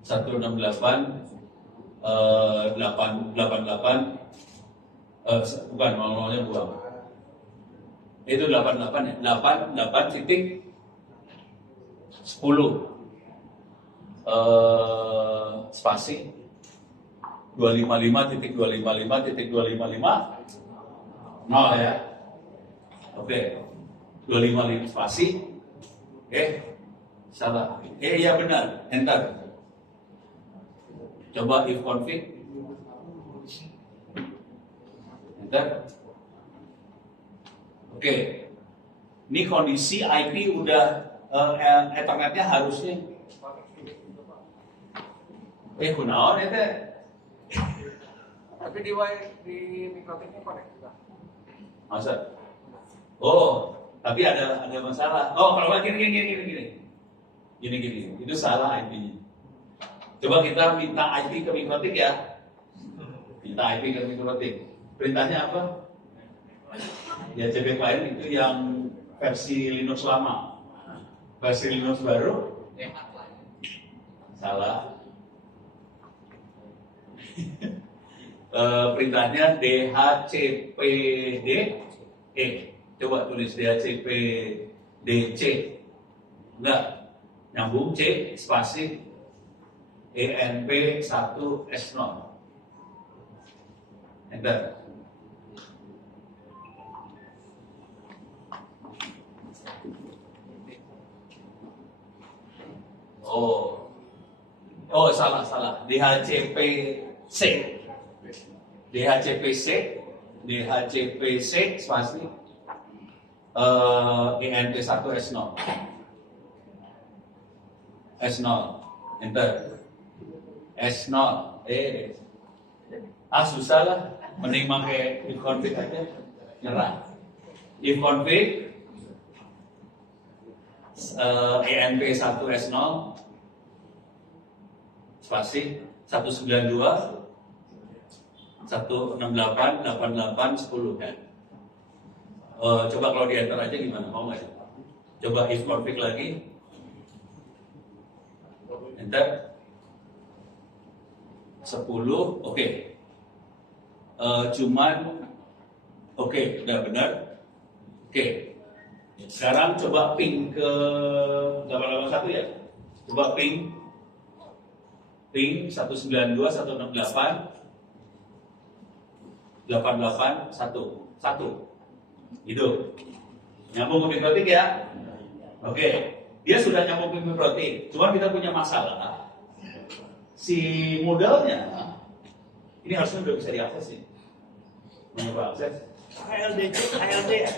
168 888 bukan 00-nya buang. Itu 88 ya. 88 titik 10 spasi 255.255.255 0 ya. Oke. 255 spasi. Salah. Iya benar. Enter. Coba if config. Enter. Oke. Ini kondisi IP udah Ethernetnya harusnya kunaon itu. Tapi di mikrotiknya connect juga. Masa? Oh, tapi ada masalah. Oh, kalau gini. Itu salah IP-nya. Coba kita minta IP ke mikrotik ya. Minta IP ke mikrotik. Perintahnya apa? Ya CB client itu yang versi Linux lama. Versi Linux baru? Salah. Perintahnya DHCPD. Coba tulis DHCPDC. Enggak. Nyambung C spasi ENP1S0. Enter. Oh salah. DHCPC spasi ENP1S0. S0. Enter. S0. Susah lah. Mending pakai if config aja. Nyerah. If config ENP1S0 spasi 192 168 88 10 kan. Coba kalau di enter aja gimana? Mau nggak? Coba if config lagi. Enter. 10, oke. Cuman oke, udah benar. Oke. Sekarang coba ping ke 881 ya. Coba ping 192 168 881 hidup. Nyambung ke mikrotik ya. Oke. Dia sudah nyambung ke mikrotik. Cuma kita punya masalah. Si modelnya ini harusnya udah bisa diakses sih. Mencoba akses. HLD ya.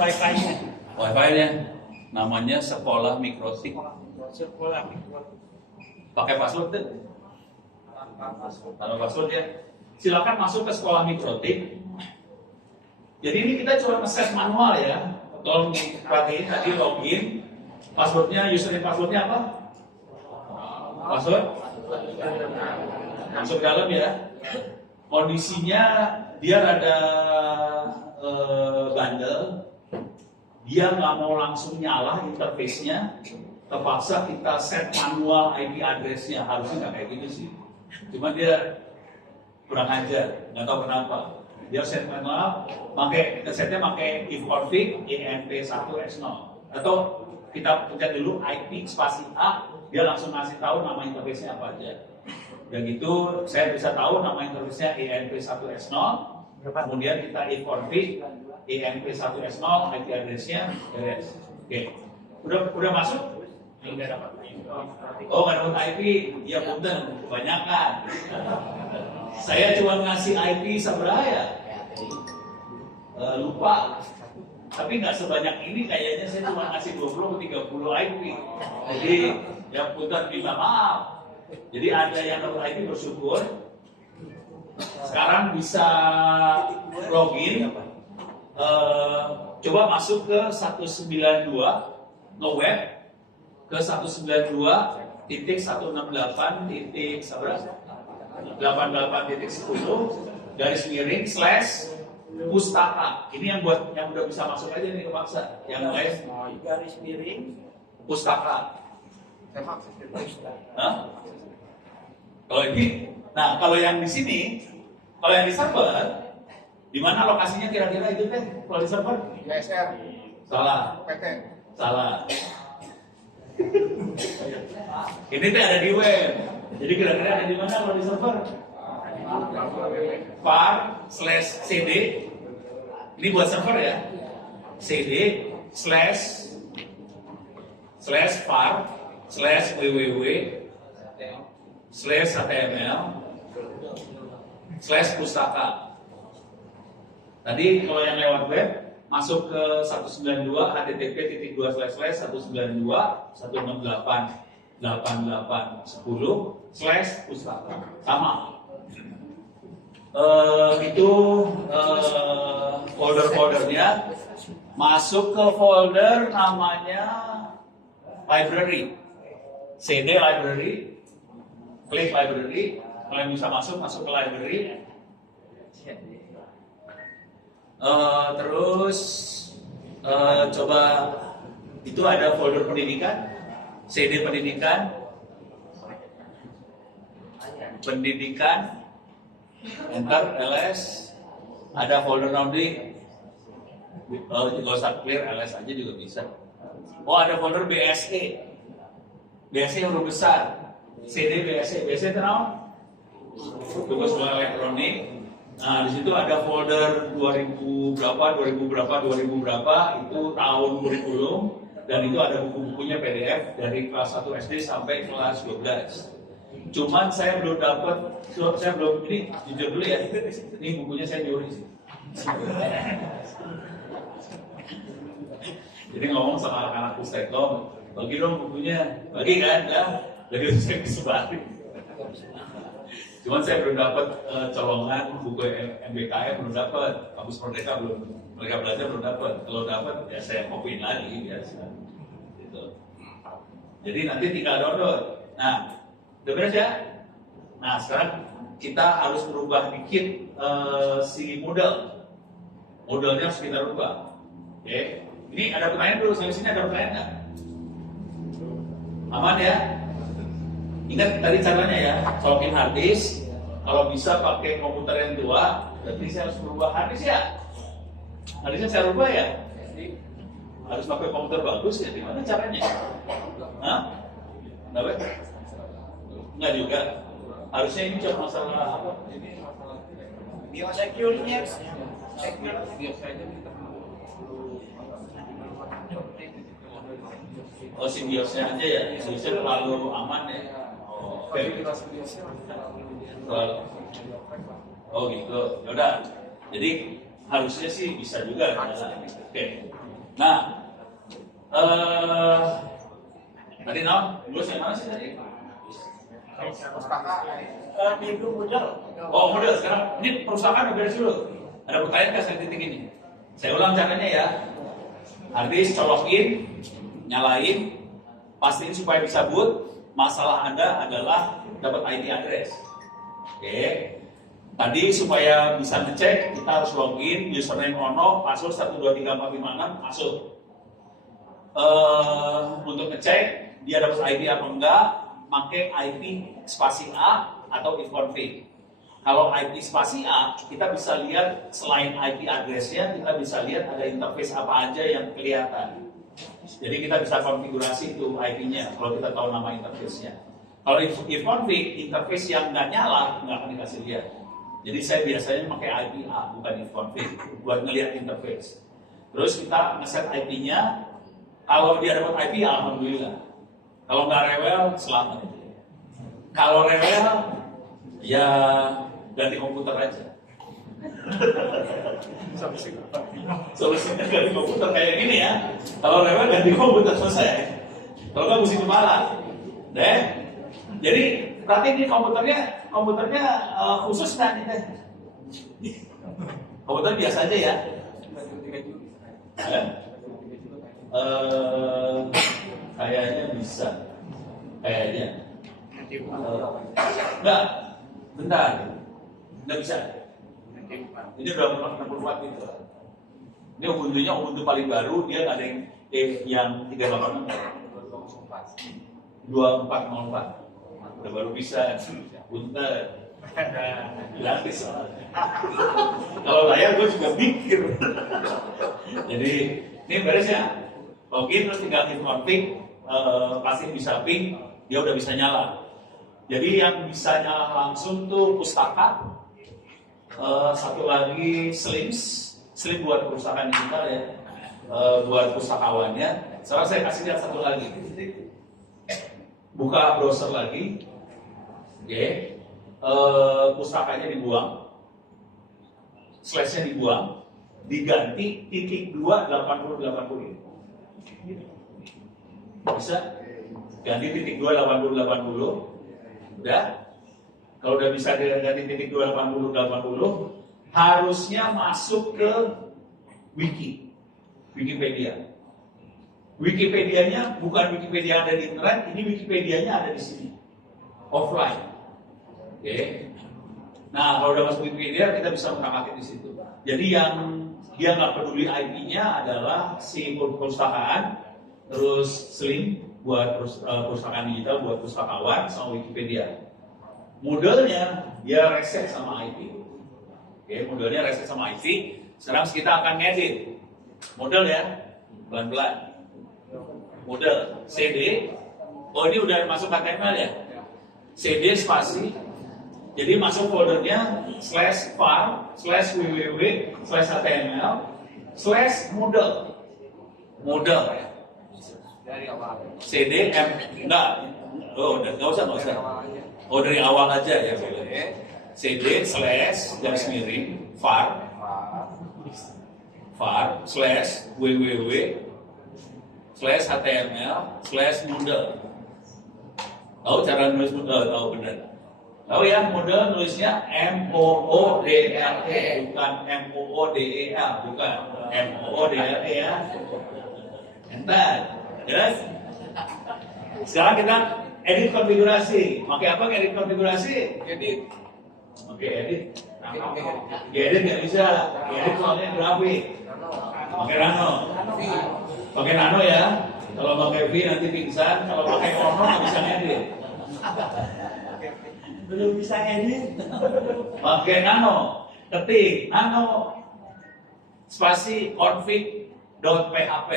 Wi-Fi-nya. Wi-Fi-nya namanya sekolah mikrotik. Sekolah mikrotik. Pakai password deh. Taruh password ya. Silakan masuk ke sekolah mikrotik. Jadi ini kita cuma nge-set manual ya. Tolong diperhatiin tadi login. Passwordnya, username passwordnya apa? Password? Masuk ke dalam ya. Kondisinya dia ada bandel. Dia nggak mau langsung nyala interface-nya. Terpaksa kita set manual IP address-nya. Harusnya nggak kayak gitu sih. Cuma dia kurang ajar, nggak tahu kenapa. Dia set manual, kita setnya pakai if config ENP1S0 atau kita pencet dulu IP spasi A, dia langsung ngasih tahu nama interface-nya apa aja. Dan gitu saya bisa tahu nama interface-nya ENP1S0. Kemudian kita if config ENP1S0 IP address-nya beres. Oke, udah masuk? Enggak dapat. Oh, nggak dapat IP, ya punten, kebanyakan. Saya cuma ngasih IP seberapa ya? Lupa. Tapi nggak sebanyak ini, kayaknya saya cuma ngasih 20-30 IP. Jadi ya punten, minta maaf. Jadi ada yang dapat IP bersyukur. Sekarang bisa login. Coba masuk ke 192 nge-web ke 192.168.10 garis miring Pustaka. Ini yang buat yang udah bisa masuk aja nih ke Maksa. Yang lain garis miring pustaka. tema akses Hah? Kalau ini, nah kalau yang di sini, kalau yang di server, di mana lokasinya kira-kira itu teh? Kalau di server? ISR Salah, PT salah. Ini teh ada di web. Jadi kira-kira ada di mana kalau di server? var/cd. Ini buat server ya. cd /var/www/html /pustaka. Tadi kalau yang lewat web masuk ke 192 http://192.168.8810/pustaka. Sama. Itu folder-foldernya masuk ke folder namanya library, cd library, klik library. Kalian bisa masuk ke library. Terus coba itu ada folder pendidikan, cd pendidikan, enter ls, ada folder nanti. Nggak usah clear, ls aja juga bisa. Oh, ada folder BSE huruf besar, cd BSE itu apa? Tugas elektronik. Nah, di situ ada folder 2000 berapa itu tahun kurikulum, dan itu ada buku-bukunya PDF dari kelas 1 SD sampai kelas 12. Cuman saya belum ini jujur dulu ya, ini bukunya saya nyuri sih. Jadi ngomong sama anak-anak Pustekom, bagi dong bukunya, bagi kan, dari itu saya disebarin. Cuman saya belum dapat colongan buku MBKM, belum dapat, Kampus Merdeka belum, Merdeka Belajar belum dapat. Kalau dapat ya saya kopiin lagi biasa. Gitu. Jadi nanti tinggal download. Nah, udah beres ya? Nah, sekarang kita harus berubah dikit si modelnya harus kita rubah. Oke, ini ada pertanyaan dulu, sampai sini ada pertanyaan nggak? Aman ya? Ingat tadi caranya ya, colokin hard disk. Kalau bisa pakai komputer yang tua, berarti saya harus berubah hard disk ya. Hard disknya saya rubah ya. Harus pakai komputer bagus ya. Gimana caranya? Hah? Nggak? Nggak juga. Harusnya ini cuma masalah apa? Ini masalah biosecurity-nya Oh, si biosnya aja ya, biosnya terlalu aman ya. Oh, oh gitu, yaudah. Jadi harusnya sih bisa juga. Oke. Nah, tadi bios yang mana sih tadi? minggu modal. Oh, modal sekarang. Ini perusahaan udah beres dulu. Ada pertanyaan nggak saya titik ini? Saya ulang caranya ya. Habis colokin, nyalain, pastiin supaya bisa boot. Masalah Anda adalah dapat IP address. Oke. Tadi supaya bisa ngecek, kita harus login, username ono, password 123456 masuk. Untuk ngecek dia dapat IP apa enggak, pakai IP spasi A atau ifconfig. Kalau IP spasi A, kita bisa lihat selain IP address-nya, kita bisa lihat ada interface apa aja yang kelihatan. Jadi kita bisa konfigurasi itu IP-nya kalau kita tahu nama interface-nya. Kalau ifconfig, interface yang nggak nyala nggak akan dikasih lihat. Jadi saya biasanya pakai IP A bukan ifconfig buat ngelihat interface. Terus kita ngeset IP-nya. Kalau dia dapat IP, alhamdulillah. Kalau nggak rewel, selamat. Kalau rewel, ya ganti komputer aja. Solusinya ganti komputer kayak gini ya. Kalau rewel ganti komputer selesai. Kalau nggak mesti kepala, deh. Jadi berarti ini komputernya khusus nggak nih deh? Komputer biasa aja ya. Kayaknya bisa. Kayaknya. Enggak. Bentar. Enggak bisa. Ini udah 60 watt gitu. Ini Ubuntu-nya Ubuntu paling baru, dia nggak ada yang 386. 2404. Udah baru bisa. Punten. Gratis. Kalau layar gue juga mikir. Jadi ini beres ya. Login terus tinggal hit config, pasti bisa ping, dia udah bisa nyala. Jadi yang bisa nyala langsung tuh pustaka. Satu lagi Slim buat perusahaan digital ya, buat pustakawannya. Sekarang saya kasih lihat satu lagi. Buka browser lagi, oke. Pustakanya dibuang, slashnya dibuang, diganti titik 2 80 bisa ganti titik 2 80 udah. Kalau udah bisa ganti titik 2 80 harusnya masuk ke Wikipedia. Wikipedianya bukan Wikipedia yang ada di internet, ini Wikipedianya ada di sini offline. Oke. Nah, kalau udah masuk Wikipedia kita bisa menangkapnya di situ. Jadi yang dia nggak peduli IP-nya adalah si perpustakaan, terus Slim buat perpustakaan digital, buat pustakawan, sama Wikipedia. Modelnya dia reset sama IP. Oke, modelnya reset sama IP. Sekarang kita akan ngedit model ya, pelan-pelan. Model CD. Oh, ini udah masuk HTML ya. CD spasi. Jadi masuk foldernya /var/www/html/model. Model. Dari awal. CD enggak. Oh, enggak usah. Oh, dari awal aja ya. CD garis miring var/www/html/model. Tahu cara nulis model? Tahu benar. Tahu ya, model nulisnya MOODLE, bukan MOODEL, bukan MOODLE ya. Entar, jelas? Sekarang kita edit konfigurasi. Pakai apa edit konfigurasi? Edit. Oke, edit. Edit nggak bisa. Edit soalnya grafik. Pakai Nano. Pakai Nano ya. Kalau pakai V nanti pingsan. Kalau pakai Ono nggak bisa ngedit. Belum bisa edit. Pakai Nano. Ketik Nano spasi config.php.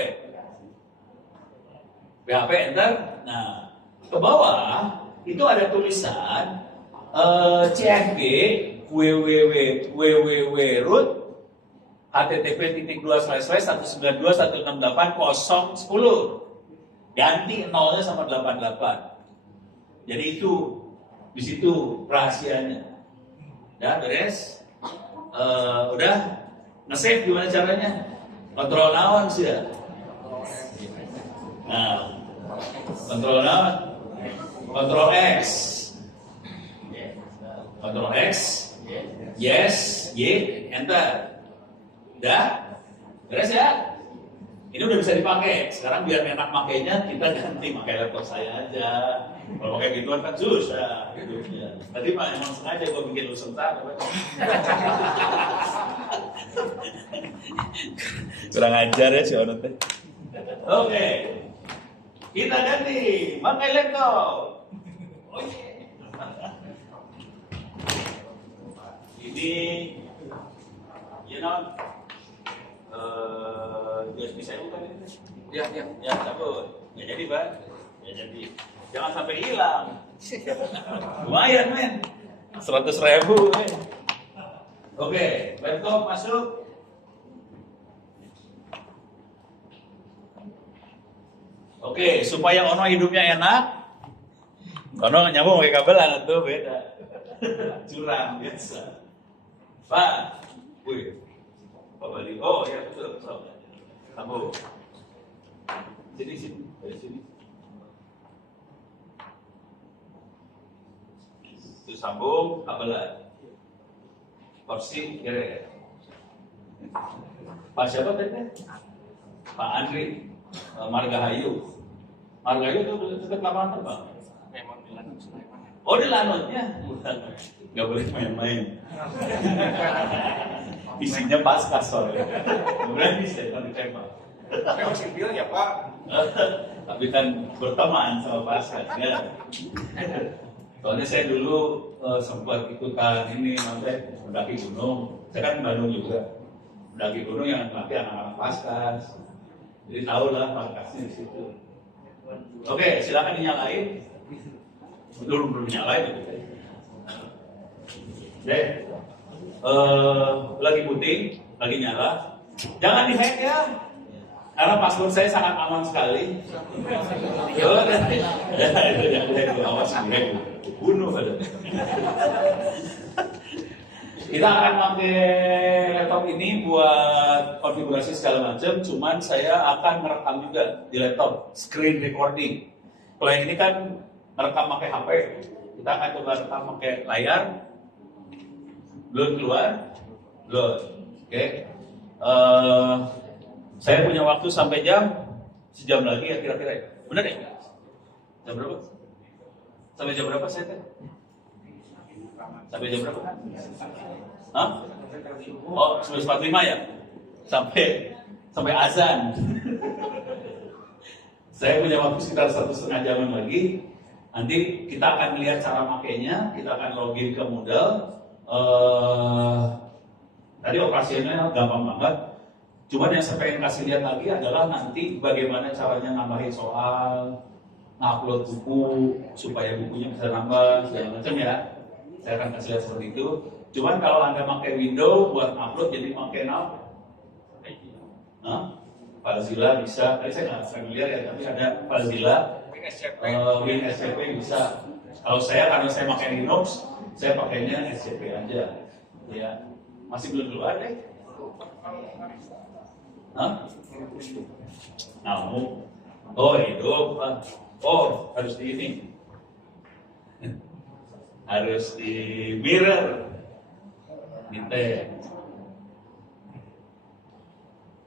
PHP enter. Nah, ke bawah itu ada tulisan CFG www.root http://192.168.010. Ganti 0-nya sama 88. Jadi itu di situ rahasianya. Ya, beres. Udah nge-save gimana caranya? Kontrol naon sih ya. Nah, kontrol naon? Kontrol X. Kontrol X. Yes, Y, enter. Udah? Beres ya? Ini udah bisa dipakai. Sekarang biar enak makainya, kita ganti pakai laptop saya aja. Kalau pakai gituan kan susah hidupnya. Tadi mah emang sengaja gue bikin lu sebentar. Kurang ajar ya si Onut teh. Oke. Kita ganti pakai laptop. Oke. Ini USB saya bukan ini. Ya. Ya, cabut. Ya jadi, Pak. Ya jadi. Jangan sampai hilang. Lumayan, men. 100.000 men. Oke, laptop masuk. Oke, supaya Ono hidupnya enak, Ono nyambung pakai kabelan tuh beda. Curang biasa. Pak, wih, Pak Bali. Oh ya betul. Sambung. Dari sini. Itu sambung kabelan. Porsi kira. Pak siapa tadi? Pak Andri, Margahayu. Margahayu itu tetap lapangan terbang. Oh di Lanutnya, nggak boleh main-main. isinya paskas soalnya. Berani saya kalau ditembak. Memang sipil ya Pak. Tapi kan berteman sama paskas ya. Soalnya saya dulu sempat ikutan ini nanti mendaki gunung. Saya kan di Bandung juga. Mendaki gunung yang nanti anak-anak paskas. Jadi tahu lah paskasnya di situ. Oke, silakan dinyalain. Belum nyalain gitu. Deh, lagi putih, lagi nyala. Jangan dihack ya. Karena password saya sangat aman sekali. Itu jangan dihack, awas dihack. Bunuh pada. Kita akan pakai laptop ini buat konfigurasi segala macam. Cuman saya akan merekam juga di laptop, screen recording. Kalau yang ini kan merekam pakai HP, kita akan coba rekam pakai layar. Belum keluar, belum. Oke. Saya punya waktu sampai sejam lagi ya kira-kira. Benar ya? Jam berapa? Sampai jam berapa saya teh? Sampai jam berapa? Hah? Oh, 9.45 ya? Sampai azan. Saya punya waktu sekitar 1,5 jam lagi. Nanti kita akan melihat cara makainya, kita akan login ke Moodle. Tadi operasinya gampang banget. Cuman yang saya pengen kasih lihat lagi adalah nanti bagaimana caranya nambahin soal, ngupload buku supaya bukunya bisa nambah segala macam ya. Saya akan kasih lihat seperti itu. Cuman kalau Anda pakai Windows buat upload jadi pakai FileZilla bisa. Tadi saya nggak familiar ya, tapi ada FileZilla, WinSCP bisa. Kalau karena saya pakai Linux, saya pakainya SCP aja. Ya, masih belum keluar deh. Namu. Oh hidup. Oh harus di ini. Harus di mirror. Gitu.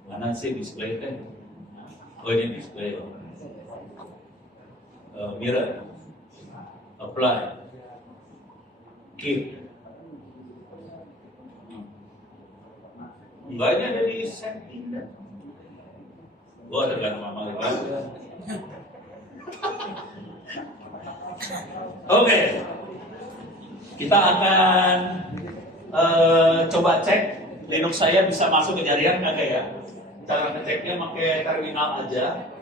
Mana sih display teh? Oh ini display. Mirror. Apply. Keep. Enggaknya ada di setting dah. Gua ada kan mama lagi. Oke. Kita akan coba cek Linux saya bisa masuk ke jaringan kagak ya. Cara ngeceknya pakai terminal aja.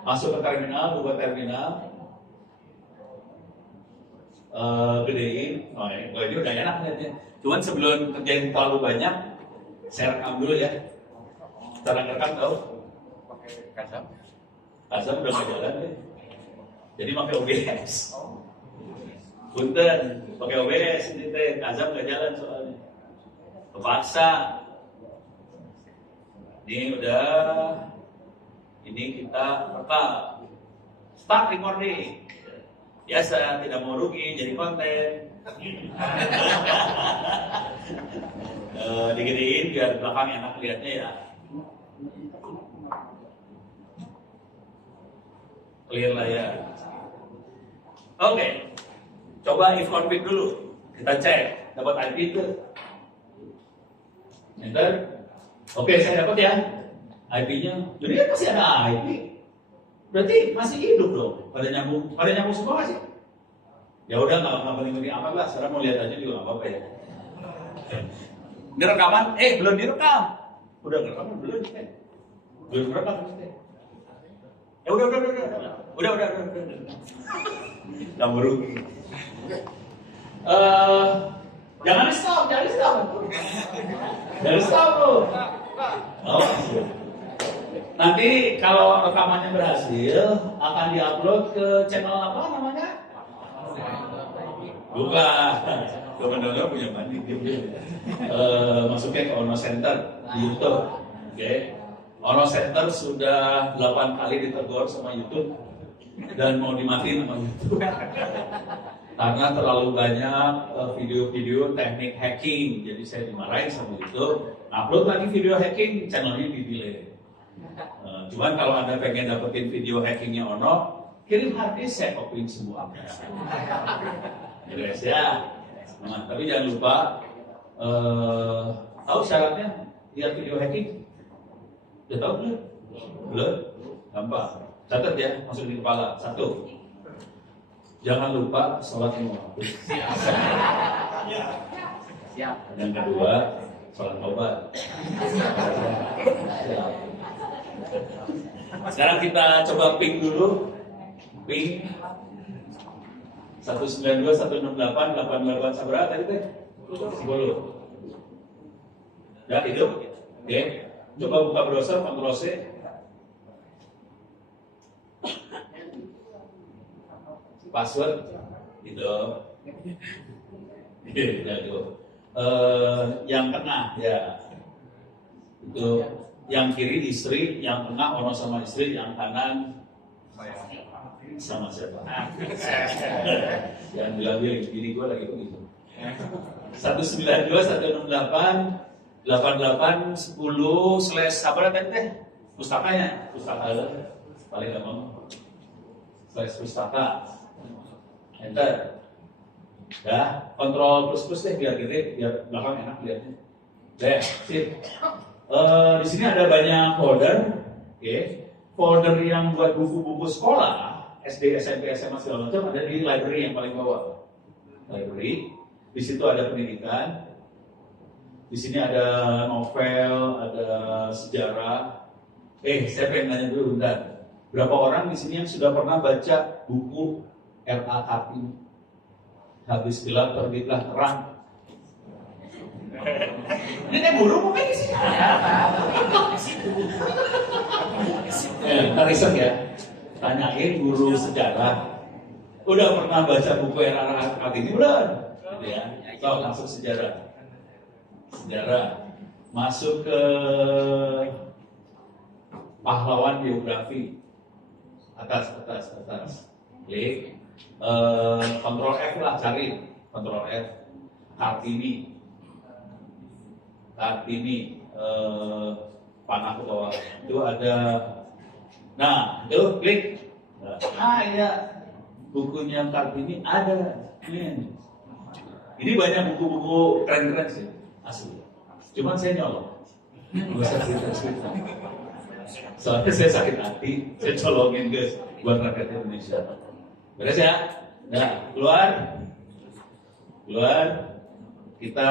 Masuk ke terminal, buka terminal. Gedein. Oh ini udah enak lihatnya. Cuman sebelum kerjain terlalu banyak, saya rekam dulu ya. Cara rekam tahu? Pakai kasam. Kasam udah nggak jalan deh. Jadi pakai OBS. Punten, pakai OBS ini teh. Kasam nggak jalan soalnya. Kepaksa. Ini udah. Ini kita rekam. Start recording. Biasa tidak mau rugi jadi konten. Digedein biar belakang enak lihatnya ya. Clear layar. Oke. Coba if config dulu. Kita cek dapat IP itu. Enter. Oke, saya dapat ya. IP-nya. Jadi kan masih ada IP. Berarti masih hidup dong. Pada nyambung semua masih. Ya udah nggak penting-penting apa lah. Sekarang mau lihat aja juga nggak apa-apa ya. Ini rekaman? Belum direkam. Udah rekaman belum? Belum rekam. Ya udah. Nggak merugi. Jangan stop. Jangan stop loh. Oh, nanti kalau rekamannya berhasil akan diupload ke channel apa namanya? Bukan. Teman-teman punya banding dia. Masuknya ke Ono Center di YouTube. Oke. Ono Center sudah 8 kali ditegur sama YouTube dan mau dimatiin sama YouTube. Karena terlalu banyak video-video teknik hacking, jadi saya dimarahin sama YouTube. Upload lagi video hacking, channelnya di-delete. Cuman kalau Anda pengen dapetin video hackingnya Ono, kirim harddisk saya copy semua. Guys ya. Nah, tapi jangan lupa Tahu syaratnya lihat video hacking? Udah tahu belum? Belum? Gampang. Catat ya, masuk di kepala. 1. Jangan lupa sholat 5 waktu. Siap. Yang kedua, sholat taubat. Sekarang kita coba ping dulu. Ping 192, 168, 888 seberapa tadi teh? 10. Udah hidup? Oke. Coba buka browser, Ctrl C. Password gitu. Yang tengah ya. Itu yang kiri istri, yang tengah ono sama istri, yang kanan sama siapa? Yang bilang-bilang, jadi gue lagi begitu. 192, 168, 88, 10 slash apa namanya teh? Pustakanya, pustaka paling gampang. Slash pustaka. Enter. Ya, kontrol plus deh biar gede, biar belakang enak lihatnya. Deh, sip. Di sini ada banyak folder, oke. Folder yang buat buku-buku sekolah, SD, SMP, SMA segala macam ada di library yang paling bawah. Library. Di situ ada pendidikan. Di sini ada novel, ada sejarah. Saya pengen nanya dulu bentar. Berapa orang di sini yang sudah pernah baca buku R.A. Kartini? Habis gelap terbitlah terang. Ini kan guru bukan di sini. Riset ya. Tanyain guru sejarah. Udah pernah baca buku R.A. Kartini belum? Gitu ya. So, masuk sejarah. Sejarah. Masuk ke pahlawan biografi. Atas. Klik. Kontrol F lah, cari. Kontrol F. Kartini. Panah ke bawah. Itu ada. Nah, itu klik. Iya. Bukunya Kartini ada. Ini banyak buku-buku keren-keren sih. Asli. Cuman saya nyolong. Gak usah cerita-cerita. Soalnya saya sakit hati, saya colongin guys buat rakyat Indonesia. Beres ya? Nah, keluar. Kita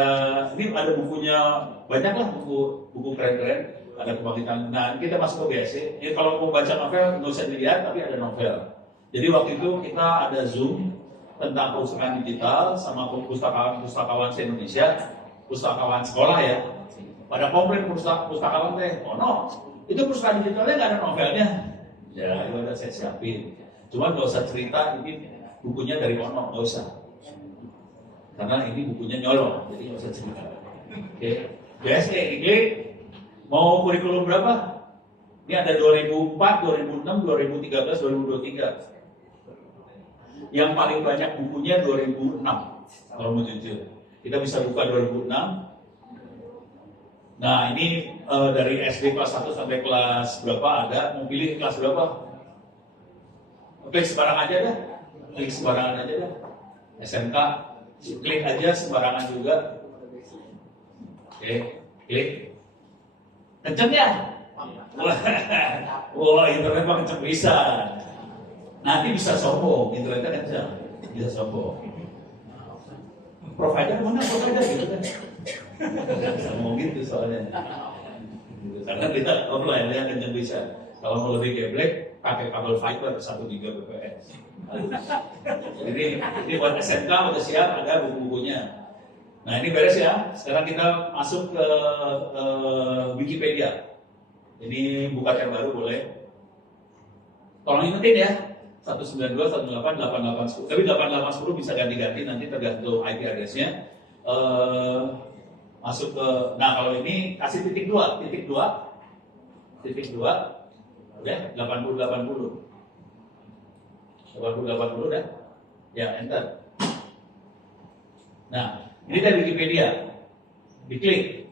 ini ada bukunya banyak lah, buku keren-keren. Ada kebangkitan. Nah, kita masuk ke BSC. Jadi kalau mau baca novel nggak usah dilihat, tapi ada novel. Jadi waktu itu kita ada Zoom tentang perpustakaan digital sama pustakawan se-Indonesia, pustakawan sekolah ya. Pada komplain pustakawan teh, oh no, itu pustakaan digitalnya nggak ada novelnya. Ya, itu udah saya siapin. Cuma nggak usah cerita ini bukunya dari mana, nggak usah. Karena ini bukunya nyolong, jadi nggak usah cerita. Oke, BSE ini mau kurikulum berapa? Ini ada 2004, 2006, 2013, 2023. Yang paling banyak bukunya 2006, kalau mau jujur. Kita bisa buka 2006. Nah, ini dari SD kelas 1 sampai kelas berapa ada, mau pilih kelas berapa? Klik sembarangan aja dah. Klik sembarangan aja dah. SMK, klik aja sembarangan juga. Oke, klik. Kenceng ya? Wah, internet mah kenceng bisa. Nanti bisa sombong, internetnya kenceng. Bisa sombong. Provider mana provider gitu kan? Bisa ngomong gitu soalnya. Karena kita offline ya kenceng bisa. Kalau mau lebih geblek, pakai kabel fiber 1 Gbps. Ini buat SMK udah siap, ada buku-bukunya. Nah ini beres ya. Sekarang kita masuk ke Wikipedia. Ini buka tab baru boleh. Tolong ingetin ya. 192, 168, 8810. Tapi 8810 bisa ganti-ganti nanti tergantung IP address-nya. Masuk ke, nah kalau ini kasih titik 2, udah 80 udah, ya enter. Nah ini dari Wikipedia, diklik,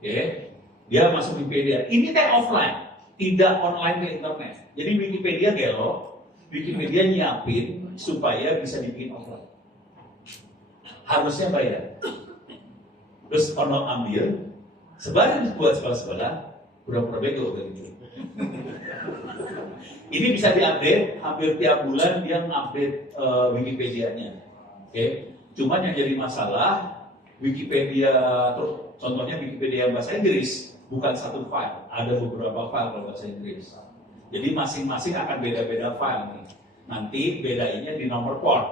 oke, dia masuk Wikipedia. Ini teh offline, tidak online ke internet. Jadi Wikipedia gelo, Wikipedia nyiapin supaya bisa dibikin offline. Harusnya bayar. terus ono ambil, sebarin buat sekolah-sekolah, pura-pura bego gitu. Ini bisa diupdate hampir tiap bulan dia ngupdate Wikipedia-nya. Oke. Cuman yang jadi masalah Wikipedia, contohnya Wikipedia bahasa Inggris bukan satu file, ada beberapa file kalau bahasa Inggris. Jadi masing-masing akan beda-beda file nih. Nanti bedainnya di nomor port.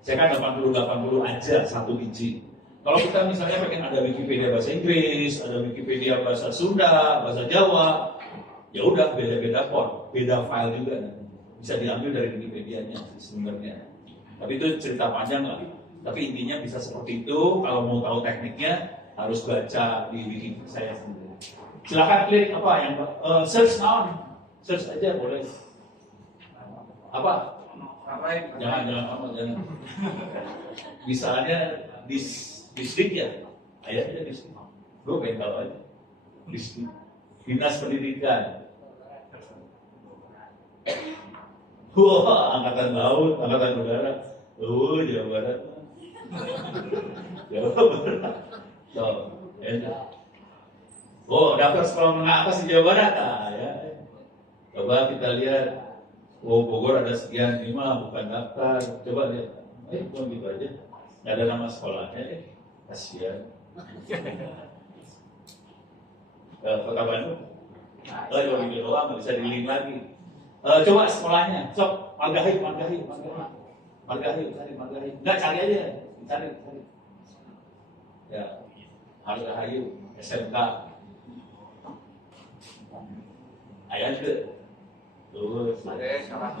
Saya kan 80 aja satu biji. Kalau kita misalnya pengen ada Wikipedia bahasa Inggris, ada Wikipedia bahasa Sunda, bahasa Jawa, ya udah beda-beda port, beda file juga nanti. Bisa diambil dari Wikipedia-nya sebenarnya. Tapi itu cerita panjang lah. Tapi intinya bisa seperti itu. Kalau mau tahu tekniknya harus baca di wiki saya sendiri. Silakan klik apa yang search now, search aja boleh. Apa? Jangan. Misalnya distrik ya, ayatnya distrik. Gue pengen tahu aja. Distrik. Dinas Pendidikan. Wah, angkatan laut, angkatan udara. Oh, Jawa Barat. Jawa Barat. So, daftar sekolah menengah atas di Jawa Barat. Nah, ya. Coba kita lihat. Oh, Bogor ada sekian, ini mah bukan daftar. Coba lihat. Bukan gitu aja. Nggak ada nama sekolahnya. Kasihan. Kota Bandung. Cuma gitu doang, nggak bisa di-link lagi. Coba sekolahnya, sok Margahayu. Enggak, cari aja, cari. Ya, Margahayu, SMK. Ayah juga. Tuh, salah.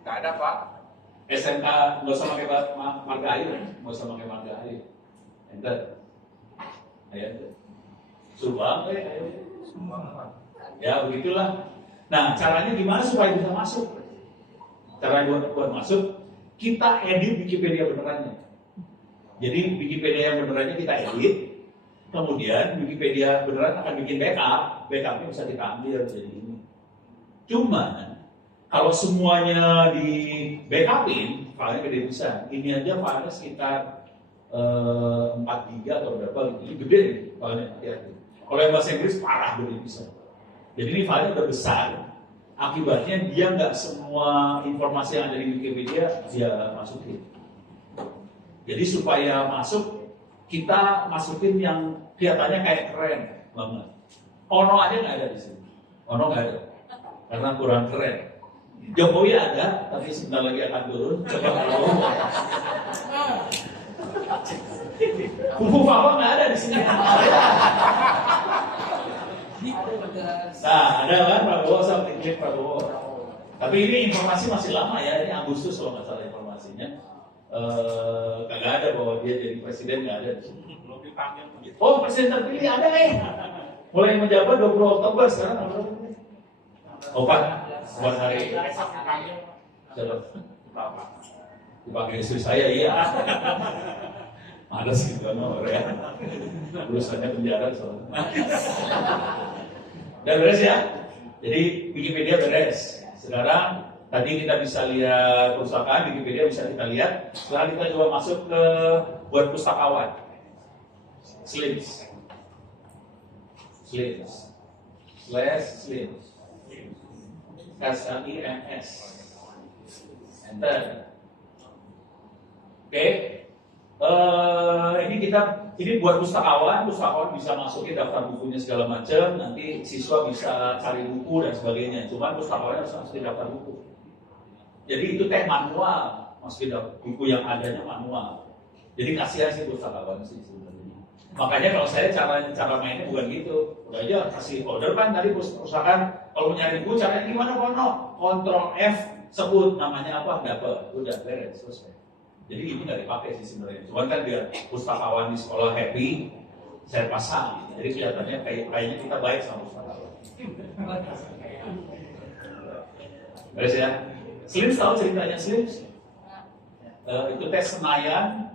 Nggak ada Pak. SMK nggak usah pakai Margahayu, Enter. Ayah juga. Subang, ya begitulah. Nah, caranya gimana supaya bisa masuk? Caranya buat masuk, kita edit Wikipedia benerannya. Jadi Wikipedia yang benerannya kita edit, kemudian Wikipedia beneran akan bikin backupnya bisa kita ambil jadi ini. Cuman kalau semuanya di backupin, filenya gede bisa. Ini aja filenya sekitar 4 GB atau berapa gitu. Ini gede nih filenya, hati-hati. Kalau yang bahasa Inggris parah gede bisa. Jadi ini filenya udah besar. Akibatnya dia nggak semua informasi yang ada di Wikipedia dia masukin. Jadi supaya masuk, kita masukin yang kelihatannya kayak keren banget. Ono aja nggak ada di sini. Ono nggak ada, karena kurang keren. Jokowi ada, tapi sebentar lagi akan turun. Coba kalau Kubu Papa nggak ada di sini. Nah, ada kan Prabowo sama klik Prabowo. Tapi ini informasi masih lama ya, ini Agustus kalau nggak salah informasinya. Kagak ada bahwa dia jadi presiden, nggak ada. Belum dipanggil. Oh, presiden terpilih ada mulai menjabat 20 Oktober sekarang. Opat, buat hari. Coba. Dipanggil istri saya, iya. Males gitu kan orang ya. Urusannya penjara soalnya. Udah beres ya? Jadi Wikipedia beres. Sekarang tadi kita bisa lihat perpustakaan, Wikipedia bisa kita lihat. Sekarang kita coba masuk ke buat pustakawan. Slims. SLIMS. Enter. Oke. Ini buat pustakawan bisa masukin daftar bukunya segala macam. Nanti siswa bisa cari buku dan sebagainya. Cuman pustakawan harus masukin daftar buku. Jadi itu teh manual, masukin buku yang adanya manual. Jadi kasihan sih pustakawan sih sebenarnya. Makanya kalau saya cara mainnya bukan gitu. Udah aja kasih order kan tadi perusahaan. Kalau nyari buku caranya gimana Kono? Ctrl F sebut namanya apa dapat. Udah beres selesai. Jadi ini nggak dipakai sih sebenarnya. Cuman kan biar pustakawan di sekolah happy, saya pasang. Jadi kelihatannya kayaknya kita baik sama pustakawan. Beres ya. Slims tahu ceritanya Slims? Itu tes Senayan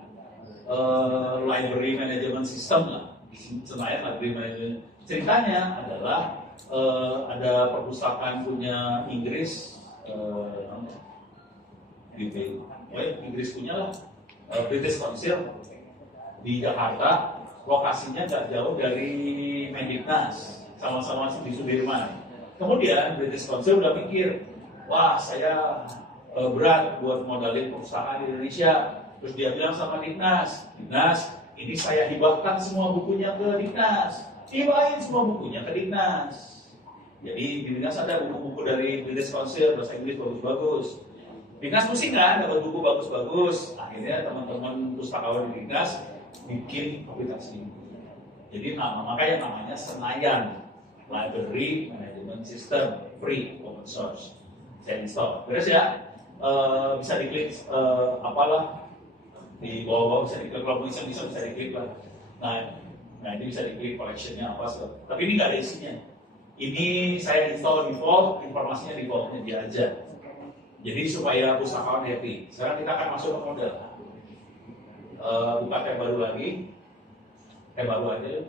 Library Management System lah. Senayan Library Management. Ceritanya adalah ada perpustakaan punya Inggris. Inggris punya lah, British Council. di Jakarta, lokasinya nggak jauh dari Mendiknas, sama-sama di Sudirman. Kemudian British Council udah mikir, wah saya berat buat modalin perusahaan di Indonesia. Terus dia bilang sama Diknas, Diknas, ini saya hibahkan semua bukunya ke Diknas. Hibahin semua bukunya ke Diknas. Jadi di Diknas ada buku-buku dari British Council, bahasa Inggris bagus-bagus. Diknas pusing kan, dapat buku bagus-bagus. Akhirnya teman-teman pustakawan di Diknas bikin aplikasi. Jadi makanya namanya Senayan Library Management System, free, open source. Saya install. Terus ya, bisa diklik apalah di bawah-bawah, bisa diklik, kalau bisa diklik lah. Nah ini bisa diklik collectionnya apa. Tapi ini nggak ada isinya. Ini saya install default, informasinya defaultnya dia aja. Jadi supaya pustakawan happy. Sekarang kita akan masuk ke model. Buka tab baru lagi. Tab baru aja.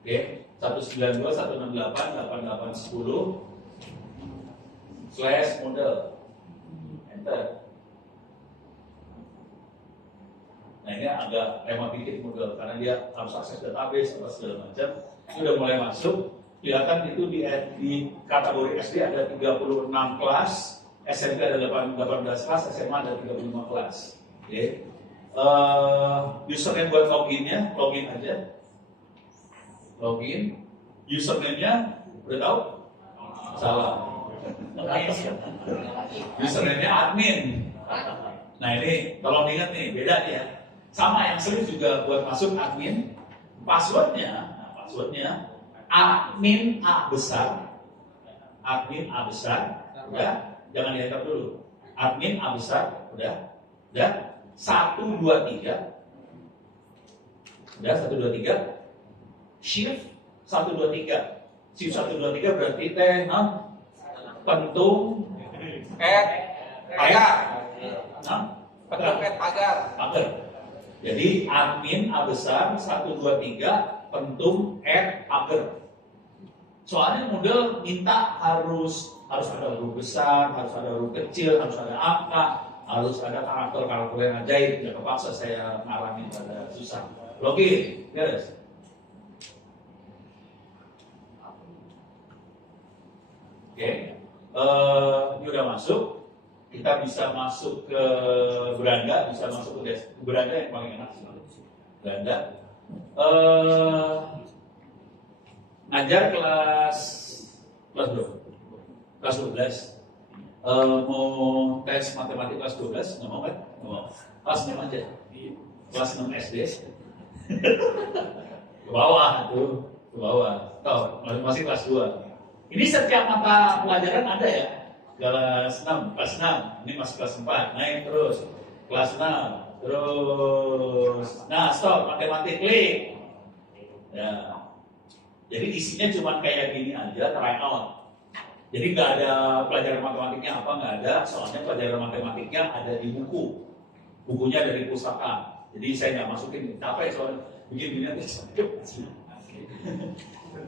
Oke, 192.168.8810/model. Enter. Nah ini agak lemah dikit model karena dia harus akses database atau segala macam. Ini udah mulai masuk. Kelihatan itu di kategori SD ada 36 kelas, SMP ada 18 kelas, SMA ada 35 kelas. Oke. Username buat loginnya, login aja. Login. Username-nya udah tahu? Salah. Username-nya admin. Nah ini tolong ingat nih, beda nih ya. Sama yang serius juga buat masuk admin. Passwordnya admin A besar, udah, jangan di-enter dulu. Admin A besar, udah, 123, udah 123, shift 123, shift 123 berarti pentung pagar. Jadi admin A besar 123 pentung pagar. Soalnya model minta harus ada huruf besar, harus ada huruf kecil, harus ada angka, harus ada karakter-karakter yang ajaib. Ya kepaksa saya ngalamin pada susah. Login, guys. Oke, ini udah masuk. Kita bisa masuk ke beranda, bisa masuk ke beranda yang paling enak sih. Beranda. Ngajar kelas berapa? Kelas 12. Mau tes matematik kelas 12, nggak mau kan? Nggak mau. Kelas 6 aja. Kelas 6 SD. Ke bawah tuh, ke bawah. Tahu, masih kelas 2. Ini setiap mata pelajaran ada ya. Kelas 6, ini masih kelas 4, naik terus. Kelas 6, terus. Nah, stop, matematik klik. Ya. Jadi isinya cuma kayak gini aja, try out. Jadi nggak ada pelajaran matematiknya apa, nggak ada. Soalnya pelajaran matematiknya ada di buku. Bukunya dari pustaka. Jadi saya nggak masukin, capek soalnya bikin gini aja.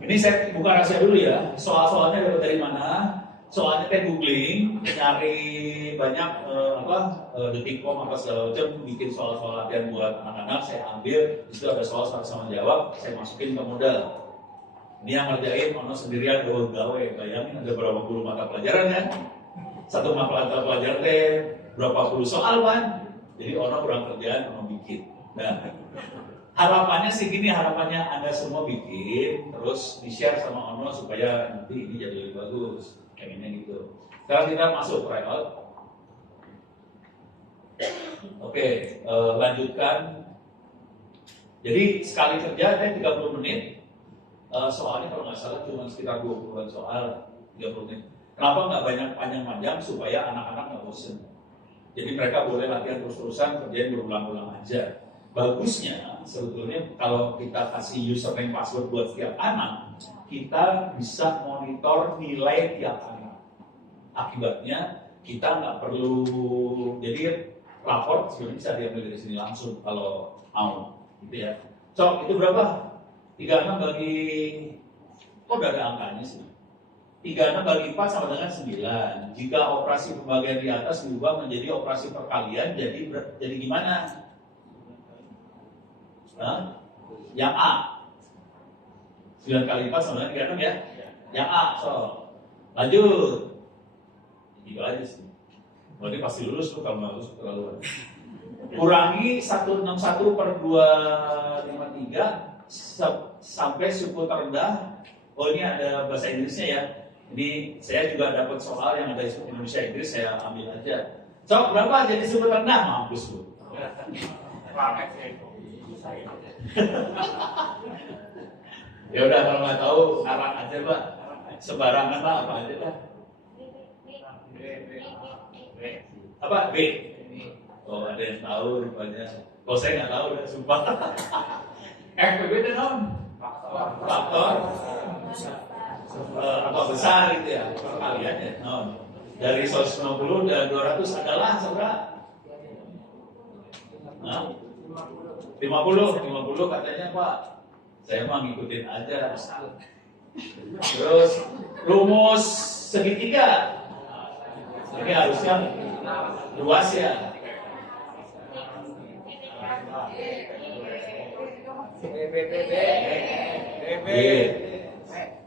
Ini saya buka rahasia dulu ya. Soal-soalnya dapat dari mana? Soalnya saya googling, nyari banyak detikcom apa segala macam, bikin soal-soal latihan buat anak-anak. Saya ambil, itu ada soal sama jawab, saya masukin ke modal. Ini yang ngerjain Ono sendirian gawe. Bayangin ada berapa puluh mata pelajaran ya? Satu mata pelajaran berapa puluh soal kan? Jadi Ono kurang kerjaan, Ono bikin. Nah, harapannya sih gini, harapannya Anda semua bikin, terus di-share sama Ono supaya nanti ini jadi lebih bagus. Pengennya gitu. Sekarang kita masuk tryout. Oke, lanjutkan. Jadi sekali kerja ada 30 menit. Soalnya kalau nggak salah cuma sekitar 20-an soal, 30 menit. Kenapa nggak banyak panjang-panjang supaya anak-anak nggak bosen? Jadi mereka boleh latihan terus-terusan, kerjain berulang-ulang aja. Bagusnya sebetulnya kalau kita kasih username password buat setiap anak, kita bisa monitor nilai tiap anak. Akibatnya kita nggak perlu, jadi rapor sebenarnya bisa diambil dari sini langsung kalau mau, gitu ya. So itu berapa? 36 bagi, kok udah ada angkanya sih? 36 bagi 4 sama dengan 9. Jika operasi pembagian di atas diubah menjadi operasi perkalian, jadi gimana? Hah? Yang A. 9 kali 4 sama dengan 36 ya. Yang A, so. Lanjut. Gitu aja sih. Oh, ini pasti lulus tuh, kalau nggak lulus terlalu. Kurangi 161 per 253 sampai suku terendah. Oh, ini ada bahasa Inggrisnya ya. Ini saya juga dapat soal yang ada Indonesia Inggris, saya ambil aja. So, berapa jadi suku terendah? Mampus lu. Ya udah, kalau nggak tahu arah aja Pak. Sembarangan lah, apa aja lah. Apa? B. Oh, ada yang tahu rupanya. Oh, saya nggak tahu, udah sumpah. FPB itu non faktor apa besar itu ya, perkaliannya non. Dari 190 dan 200 adalah seberapa? Nah, 50 katanya Pak. Saya mah ngikutin aja. Terus rumus segitiga. Ini harusnya luas ya.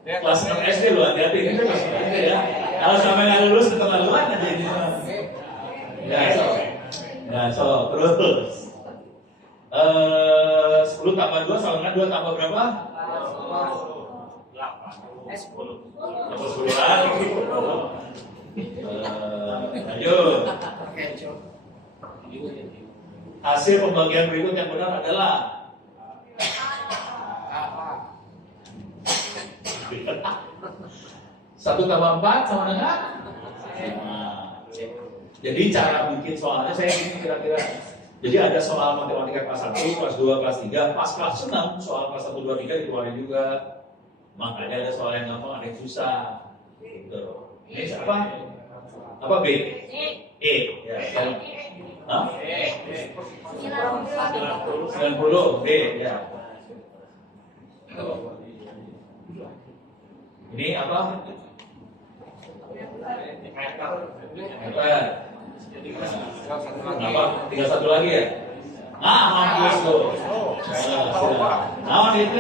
Kelas 6 SD lu hati-hati, itu kelas 6 SD ya. Kalau sampai nggak lulus keterlaluan aja ini. Ya, so terus 10 tambah 2 sama dengan 2 tambah berapa? 10 lagi. Lanjut. Hasil pembagian berikut yang benar adalah 1 tambah 4 sama dengan 5. Jadi cara bikin soalnya saya ini kira-kira. Jadi ada soal matematika kelas 1, kelas 2, kelas 3, pas kelas 6 soal kelas 1, 2, 3 dikeluarin juga. Makanya ada soal yang gampang, ada yang susah. Gitu. Ini apa? Apa B? E. Ya, hah? 90 B ya. Ini apa? Meter. Apa? 31 lagi ya? Mampus tuh. Nah, itu.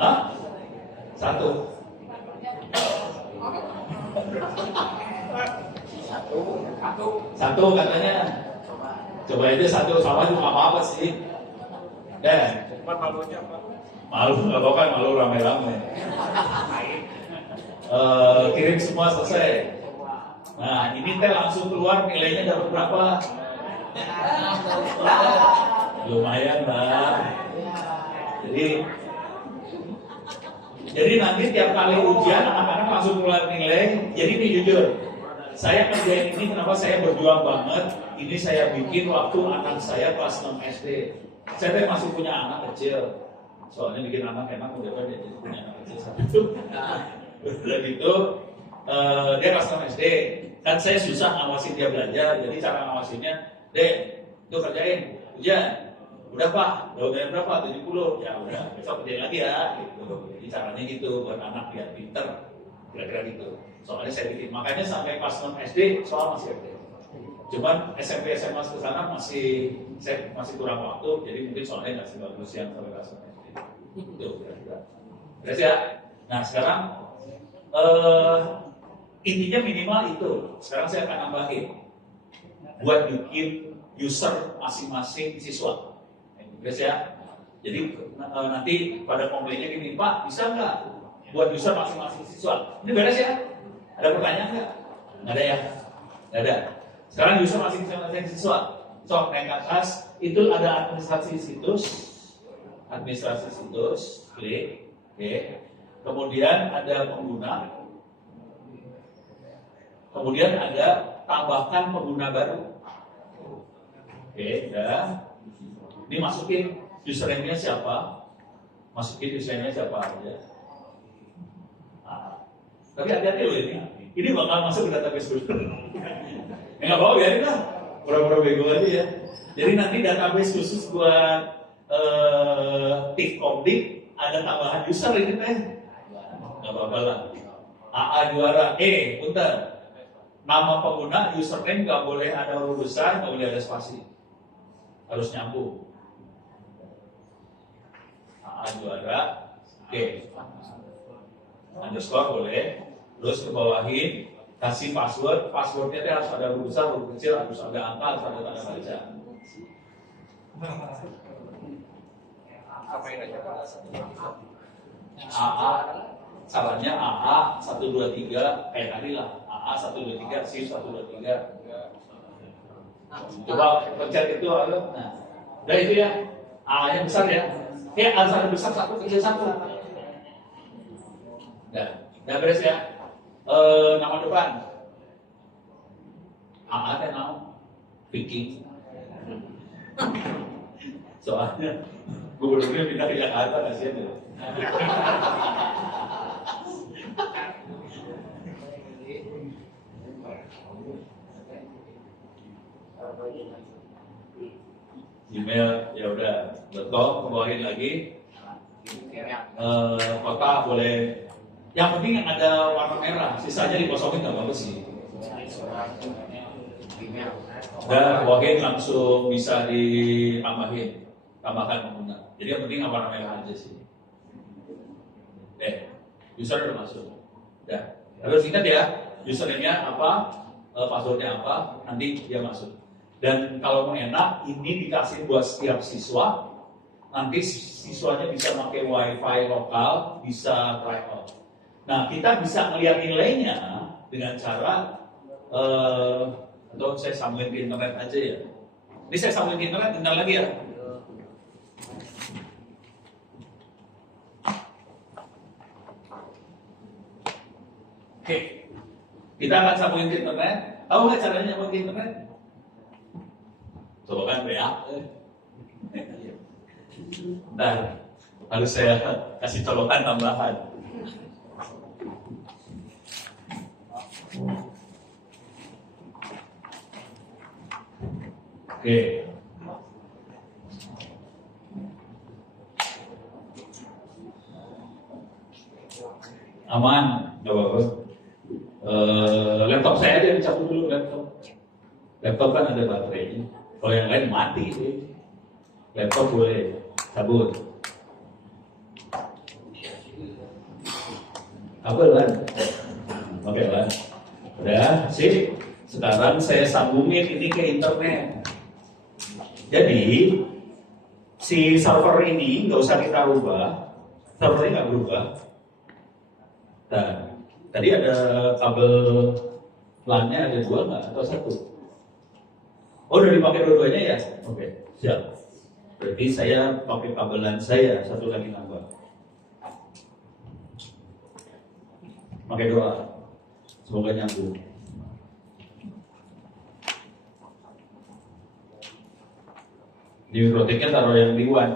Hah? 1. Satu katanya. Coba itu 1 sama juga nggak apa-apa sih. Dan Malunya apa? malu nggak apa-apa, malu rame-rame. Kirim semua selesai. Nah, ini teh langsung keluar nilainya dapat berapa? Lumayan lah. Jadi nanti tiap kali ujian anak-anak langsung keluar nilai. Jadi ini jujur, saya kerjain ini kenapa saya berjuang banget. Ini saya bikin waktu anak saya kelas 6 SD. Saya teh masih punya anak kecil. Soalnya bikin anak enak udah kan, jadi punya anak kecil satu. Udah gitu, dia kelas 6 SD. Kan saya susah ngawasin dia belajar. Jadi cara ngawasinnya, Dek, itu kerjain ujian. Udah Pak, udah berapa? 70. Ya udah, besok kerjain lagi ya. Gitu. Jadi caranya gitu buat anak biar pinter, kira-kira gitu. Soalnya saya bikin, makanya sampai kelas 6 SD soal masih ada. Cuman SMP SMA ke sana saya masih kurang waktu, jadi mungkin soalnya nggak sebagus yang sampai kelas 6 SD. Itu kira-kira. Beres ya. Nah sekarang intinya minimal itu. Sekarang saya akan nambahin buat bikin user masing-masing siswa. Beres ya. Jadi nanti pada komplainnya gini, Pak bisa nggak buat user masing-masing siswa? Ini beres ya? Ada pertanyaan nggak? Nggak ada ya? Nggak ada. Sekarang user masing-masing siswa. So, naik ke atas itu ada administrasi situs, klik, oke. Kemudian ada pengguna. Kemudian ada tambahkan pengguna baru. Oke, udah. Ini masukin username-nya siapa? Masukin username-nya siapa aja. Nah, tapi hati-hati loh ini. Ini bakal masuk ke database dulu. Nggak apa-apa, biarin lah. Pura-pura bego aja ya. Jadi nanti database khusus buat Tikkomdik ada tambahan user ini teh. Nggak apa-apa lah. AA juara. Punten. Nama pengguna username nggak boleh ada huruf besar, nggak boleh ada spasi. harus nyambung. AA juara, oke. Underscore boleh, terus ke bawahin, kasih password, passwordnya harus ada huruf besar, huruf kecil, harus ada angka, harus ada tanda baca. Samain aja Pak. AA, sarannya AA 123, kayak tadi lah, AA 123, SIM 123. Coba pencet itu, ayo. Nah, udah itu ya, AA nya besar ya. Harus ada besar satu, kecil satu. Udah beres ya. Nama depan. AA teh naon? Vicky. Soalnya gubernurnya pindah ke Jakarta, kasihan ya. Email ya udah, .com, kebawahin lagi. Kota boleh. Yang penting ada warna merah, sisanya dikosongin nggak apa-apa sih. Dan kebawahin langsung bisa tambahkan pengguna. Jadi yang penting warna merah aja sih. User udah masuk. Udah. Harus ingat ya, username-nya apa, passwordnya apa, nanti dia masuk. Dan kalau mau enak, ini dikasih buat setiap siswa. Nanti siswanya bisa pakai wifi lokal, bisa try out. Nah, kita bisa melihat nilainya dengan cara, atau saya sambungin ke internet aja ya. Ini saya sambungin ke internet, bentar lagi ya. Oke, kita akan sambungin ke internet. Tahu nggak caranya nyambung ke internet? Coba kan ya. Nah, harus saya kasih colokan tambahan. Oke. Aman, nggak apa-apa. Laptop saya aja dicabut dulu laptop. Laptop kan ada baterainya. Kalau yang lain mati sih. Laptop boleh cabut. Apa Lan? Oke Lan. Udah, sip. Sekarang saya sambungin ini ke internet. Jadi si server ini nggak usah kita rubah. Servernya nggak berubah. Nah, tadi ada kabel LAN-nya ada 2 nggak atau 1? Oh, udah dipakai dua-duanya ya? Oke, siap. Berarti saya pakai kabel LAN saya, satu lagi nambah. Pakai doa. Semoga nyambung. Di mikrotiknya taruh yang di WAN.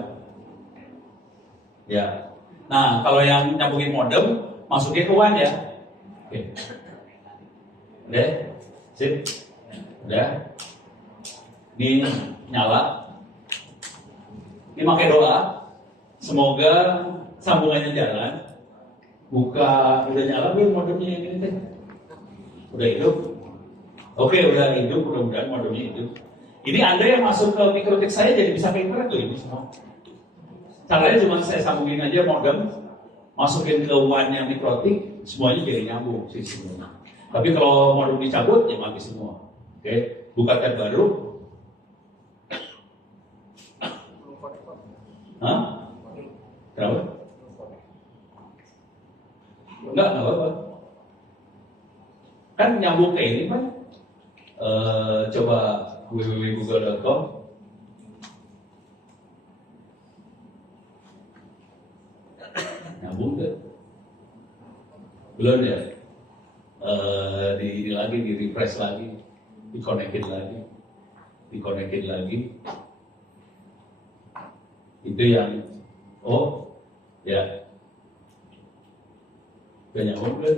Ya. Nah, kalau yang nyambungin modem, masukin ke WAN ya. Oke. Udah? Sip? Udah? Ini nyala. Ini pakai doa. Semoga sambungannya jalan. Buka, udah nyala belum modemnya yang ini teh? Udah hidup? Oke, udah hidup, mudah-mudahan modemnya hidup. Ini Anda yang masuk ke mikrotik saya jadi bisa ke internet tuh ini semua. Caranya cuma saya sambungin aja modem, masukin ke WAN-nya mikrotik, semuanya jadi nyambung sih semuanya. Tapi kalau modem dicabut, ya mati semua. Oke, buka tab baru. Hah? Kenapa? Enggak apa-apa. Kan nyambung ke ini kan. Coba www.google.com. Nyambung gak? Belum ya? Di lagi, di refresh lagi, dikonekin lagi. Itu yang, oh ya, udah nyambung kan?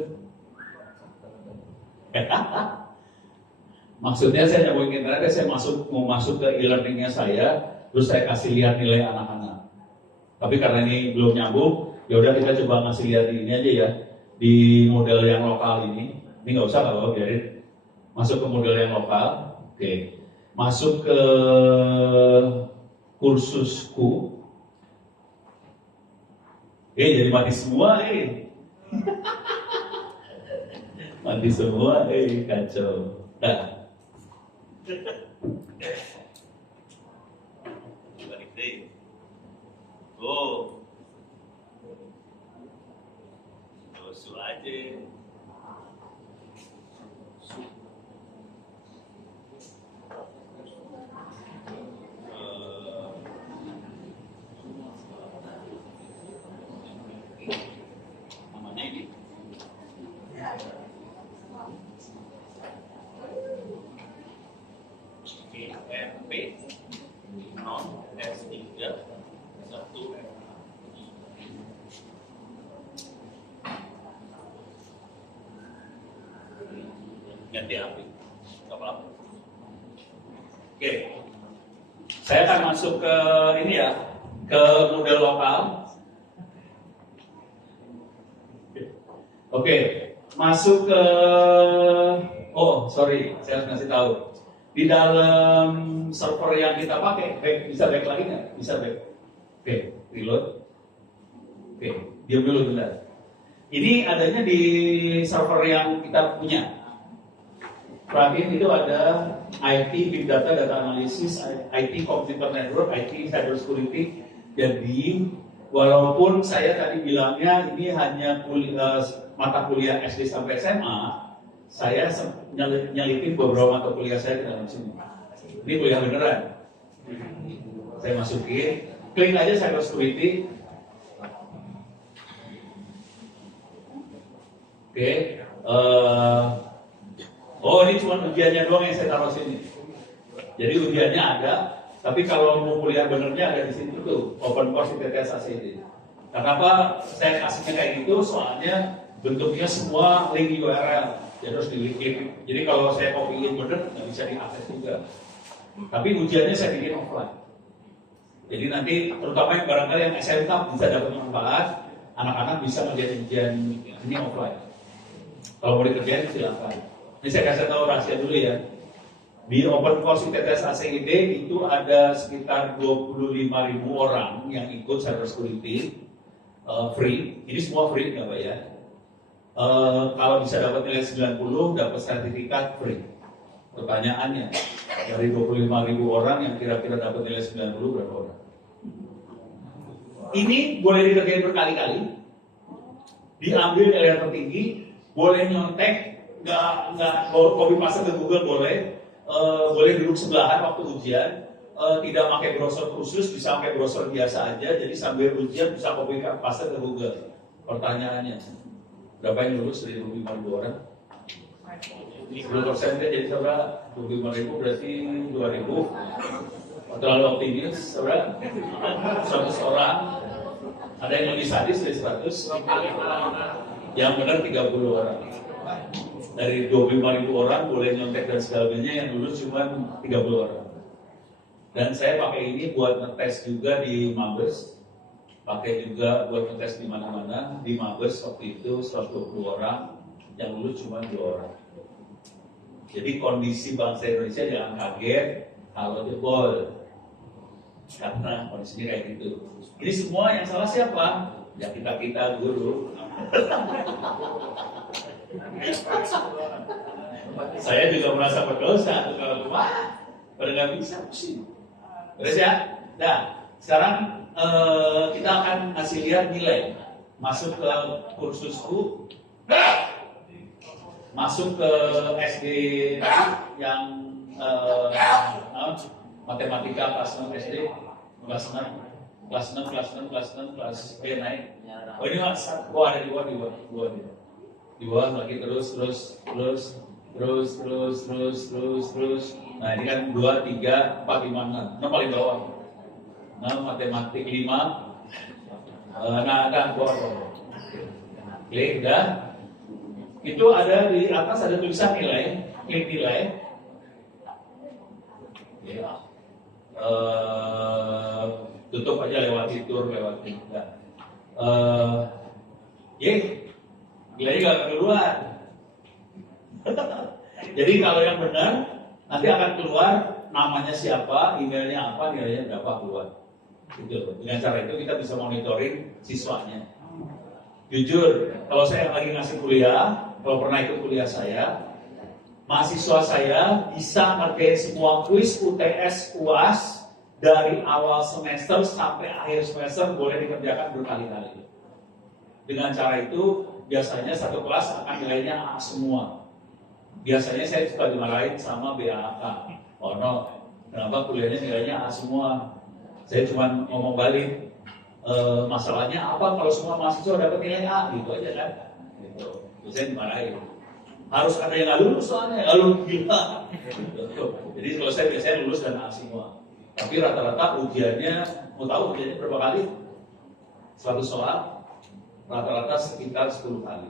Maksudnya saya nyambungin internet, saya mau masuk ke e-learningnya saya, terus saya kasih lihat nilai anak-anak. Tapi karena ini belum nyambung, ya udah kita coba ngasih lihat ini aja ya, di model yang lokal ini. Ini nggak usah kalau biarin masuk ke model yang lokal. Oke. masuk ke kursusku. Jadi mati semua mati semua kacau. Nah. Balik deh. Oh. Usul aja. Namanya ini. EMP non S3 1 ganti HP nggak apa-apa. Oke, saya akan masuk ke ini ya, ke model lokal. Oke, masuk ke saya harus ngasih tahu. Di dalam server yang kita pakai, bisa back lagi nggak? Bisa back. Oke, reload. Oke, diam dulu bentar. Ini adanya di server yang kita punya. Plugin itu ada IT, Big Data, Data Analysis, IT, Computer Network, IT, Cyber Security. Jadi, walaupun saya tadi bilangnya ini hanya mata kuliah SD sampai SMA, saya nyelipin beberapa mata kuliah saya ke dalam sini. Ini kuliah beneran. Saya masukin, klik aja Cyber Security. Oke. Ini cuma ujiannya doang yang saya taruh sini. Jadi ujiannya ada, tapi kalau mau kuliah benernya ada di sini tuh, open course ITTS ACD. Kenapa saya kasihnya kayak gitu? Soalnya bentuknya semua link URL. Jadi harus di-klik. Jadi kalau saya copy-in bener, nggak bisa diakses juga. Tapi ujiannya saya bikin offline. Jadi nanti terutama yang barangkali yang SMK bisa dapat manfaat, anak-anak bisa ngerjain ujian ini offline. Kalau mau dikerjain silakan. Ini saya kasih tahu rahasia dulu ya. Di Open Course ITTS ACID itu ada sekitar 25.000 orang yang ikut Cyber Security free. Ini semua free nggak bayar. Kalau bisa dapat nilai 90, dapat sertifikat free. Pertanyaannya, dari 25.000 orang yang kira-kira dapat nilai 90 berapa orang? Ini boleh dikerjain berkali-kali, diambil nilai yang tertinggi, boleh nyontek, nggak copy paste ke Google boleh duduk sebelahan waktu ujian, tidak pakai browser khusus, bisa pakai browser biasa aja, jadi sambil ujian bisa copy paste ke Google. Pertanyaannya, berapa yang lulus dari 25.000 orang? 10% jadi saudara, 25.000 berarti 2.000. Terlalu optimis, saudara. 100 orang. Ada yang lebih sadis dari 100. Yang benar 30 orang. Dari 25.000 orang boleh nyontek dan segalanya, yang lulus cuma 30 orang. Dan saya pakai ini buat ngetes juga di Mabes. Pakai juga buat ngetes di mana-mana. Di Mabes waktu itu 120 orang, yang lulus cuma 2 orang. Jadi kondisi bangsa Indonesia jangan kaget kalau jebol, karena kondisinya kayak gitu. Ini semua yang salah siapa? Ya kita guru. Saya juga merasa berdosa kalau pada nggak bisa pusing. Terus ya. Nah, sekarang kita akan ngasih lihat nilai. Masuk ke kursusku, masuk ke SD yang matematika kelas 6 SD, kelas 6 naik. Oh ini mas, ada di bawah lagi terus. Nah ini kan 2, 3, 4, 5, 6 paling bawah. 6 matematik 5. Bawah. Klik dah. Itu ada di atas ada tulisan nilai, klik nilai. Ya. Tutup aja lewat fitur, lewat kita. Nilainya nggak keluar. Jadi kalau yang benar nanti akan keluar namanya siapa, emailnya apa, nilainya berapa keluar. Gitu. Dengan cara itu kita bisa monitoring siswanya. Jujur, kalau saya lagi ngasih kuliah, kalau pernah ikut kuliah saya, mahasiswa saya bisa ngerjain semua kuis UTS UAS dari awal semester sampai akhir semester, boleh dikerjakan berkali-kali. Dengan cara itu, biasanya satu kelas akan nilainya A semua. Biasanya saya suka dimarahin sama BAK. Oh no, kenapa kuliahnya nilainya A semua? Saya cuma ngomong balik, masalahnya apa kalau semua mahasiswa dapat nilai A, gitu aja kan? Gitu. Terus saya dimarahin. Harus ada yang nggak lulus soalnya, nggak lulus gila. Gitu. Jadi kalau saya biasanya lulus dan A semua. Tapi rata-rata ujiannya, mau tahu ujiannya berapa kali? 100 soal, rata-rata sekitar 10 kali.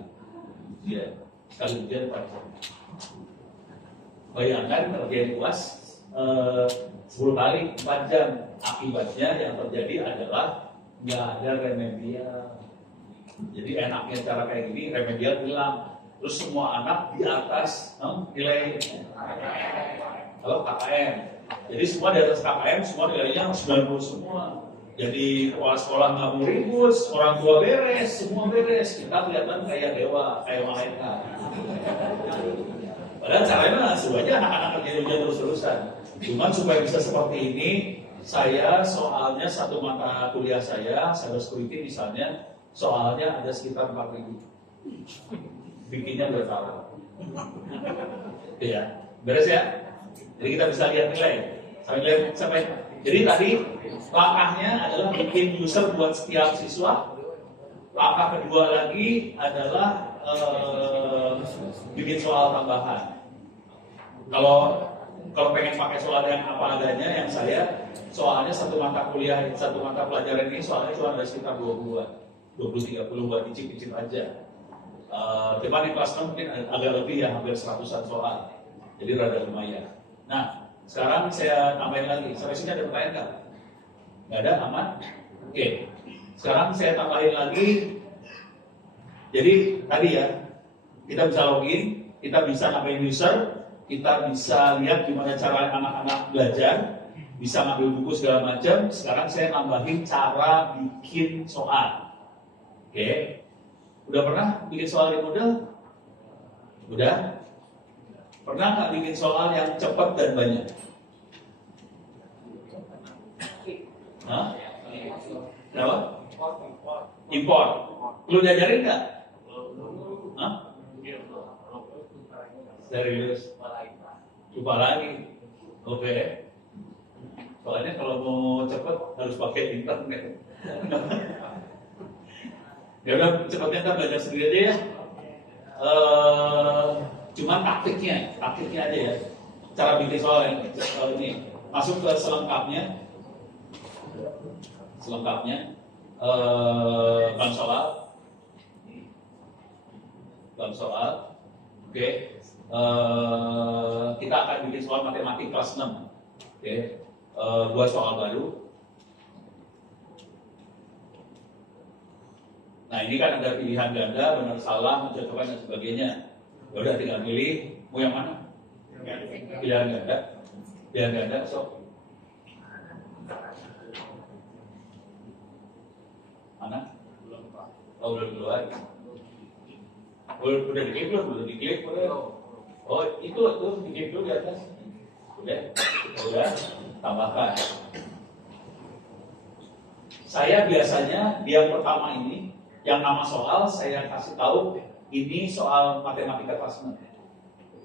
Ujian, sekali ujian 4 jam. Bayangkan ngerjain UAS 10 kali 4 jam. Akibatnya yang terjadi adalah nggak ada remedial. Jadi enaknya cara kayak gini, remedial hilang. Terus semua anak di atas nilai kalau KKM. Jadi semua di atas KKM, semua nilainya 90 semua. Jadi kepala sekolah nggak mau ribut, orang tua beres, semua beres. Kita kelihatan kayak dewa, kayak malaikat. Padahal caranya sebenarnya anak-anak kerja ujian terus-terusan. Cuman supaya bisa seperti ini, saya soalnya satu mata kuliah saya, cyber security misalnya, soalnya ada sekitar 4.000. Bikinnya bertahun. Ya, beres ya. Jadi kita bisa lihat nilai. Sampai. Jadi tadi langkahnya adalah bikin user buat setiap siswa. Langkah kedua lagi adalah bikin soal tambahan. Kalau pengen pakai soal yang apa adanya, yang saya soalnya satu mata kuliah, satu mata pelajaran ini soalnya cuma ada sekitar 20-an, 20-30 buat dicip-dicip aja. Cuman di kelas 6 mungkin agak lebih ya, hampir 100-an soal. Jadi rada lumayan. Nah, sekarang saya tambahin lagi. Sampai sini ada pertanyaan nggak? Nggak ada, aman? Oke. Sekarang saya tambahin lagi. Jadi tadi ya, kita bisa login, kita bisa nambahin user, kita bisa lihat gimana cara anak-anak belajar, bisa ngambil buku segala macam. Sekarang saya tambahin cara bikin soal. Oke. Udah pernah bikin soal di model? Udah? Pernah nggak bikin soal yang cepat dan banyak? Hah? Kenapa? Import. Perlu diajarin nggak? Hah? Serius? Lupa lagi. Oke. Soalnya kalau mau cepat harus pakai internet. Ya udah, cepatnya kita belajar sendiri aja ya. Cuman taktiknya aja ya. Cara bikin soal ini. Masuk ke selengkapnya. Bang soal. Oke. Kita akan bikin soal matematik kelas 6. Oke. 2 soal baru. Nah, ini kan ada pilihan ganda, benar salah, mencocokkan dan sebagainya. Ya udah, tinggal pilih mau yang mana? Pilihan ganda, sok. Mana? Oh, belum keluar. Udah diklik belum? Belum diklik belum? Oh, itu tuh diklik dulu di atas. Udah, tambahkan. Saya biasanya di yang pertama ini, yang nama soal saya kasih tahu ini soal matematika kelas 6.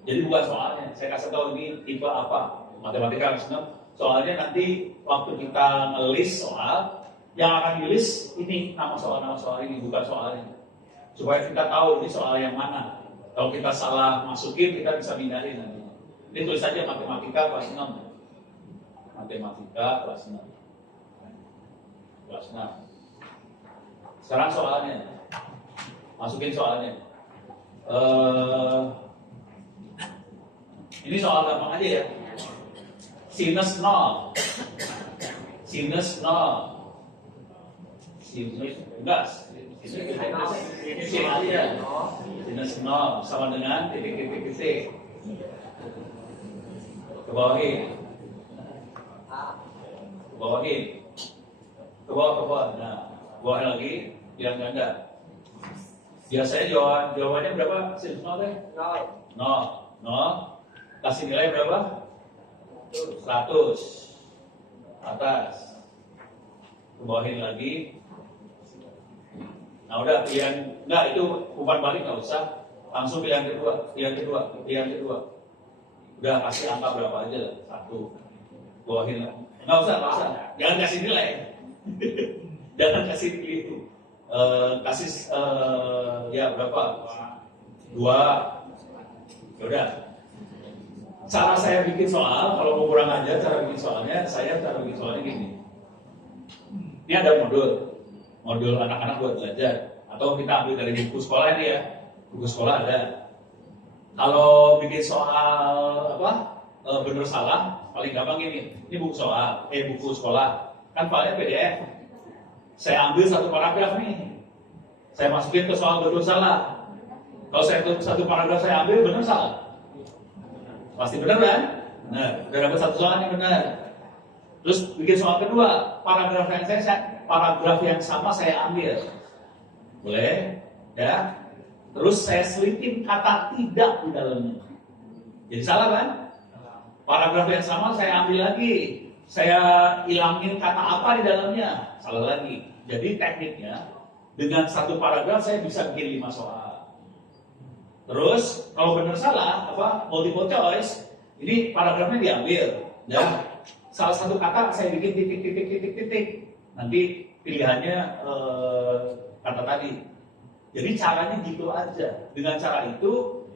Jadi bukan soalnya, saya kasih tahu ini tipe apa, matematika kelas 6. Soalnya nanti waktu kita ngelis soal, yang akan di-list ini nama soal ini, bukan soalnya. Supaya kita tahu ini soal yang mana. Kalau kita salah masukin, kita bisa pindahin nanti. Ini tulis saja matematika kelas 6. Matematika kelas 6. Kelas 6. Sekarang soalnya, masukin soalnya. Ini soal gampang aja ya. Sinus 0. Sinus 0. Sinus enggak. Sinus 0 sama dengan titik. Ke bawahin. bawahin. Ke bawah. Nah, bawahin lagi, yang ganda. Biasanya jawabannya berapa? Nol deh. Nol. Kasih nilai berapa? 100. Atas. Ke bawahin lagi. Nah udah pilihan, enggak itu umpan balik nggak usah. Langsung pilihan kedua. Udah kasih angka berapa aja lah, 1. Bawahin lah. Nggak usah. Jangan kasih nilai. Jangan kasih itu. Kasih ya berapa? 2. Ya udah. Cara saya bikin soal, kalau mau kurang aja cara bikin soalnya gini. Ini ada modul anak-anak buat belajar, atau kita ambil dari buku sekolah ini ya. Buku sekolah ada. Kalau bikin soal bener salah, paling gampang ini. Ini buku sekolah. Kan filenya PDF. Saya ambil satu paragraf nih, saya masukin ke soal betul salah. Kalau satu paragraf saya ambil benar salah, pasti benar kan? Nah, udah dapat satu soal yang benar. Terus bikin soal kedua, paragraf yang sama saya ambil, boleh? Ya. Terus saya selipin kata tidak di dalamnya. Jadi salah kan? Paragraf yang sama saya ambil lagi, saya ilangin kata apa di dalamnya, salah lagi. Jadi tekniknya dengan satu paragraf saya bisa bikin 5 soal. Terus kalau benar salah multiple choice, ini paragrafnya diambil dan salah satu kata saya bikin titik. Nanti pilihannya kata tadi. Jadi caranya gitu aja. Dengan cara itu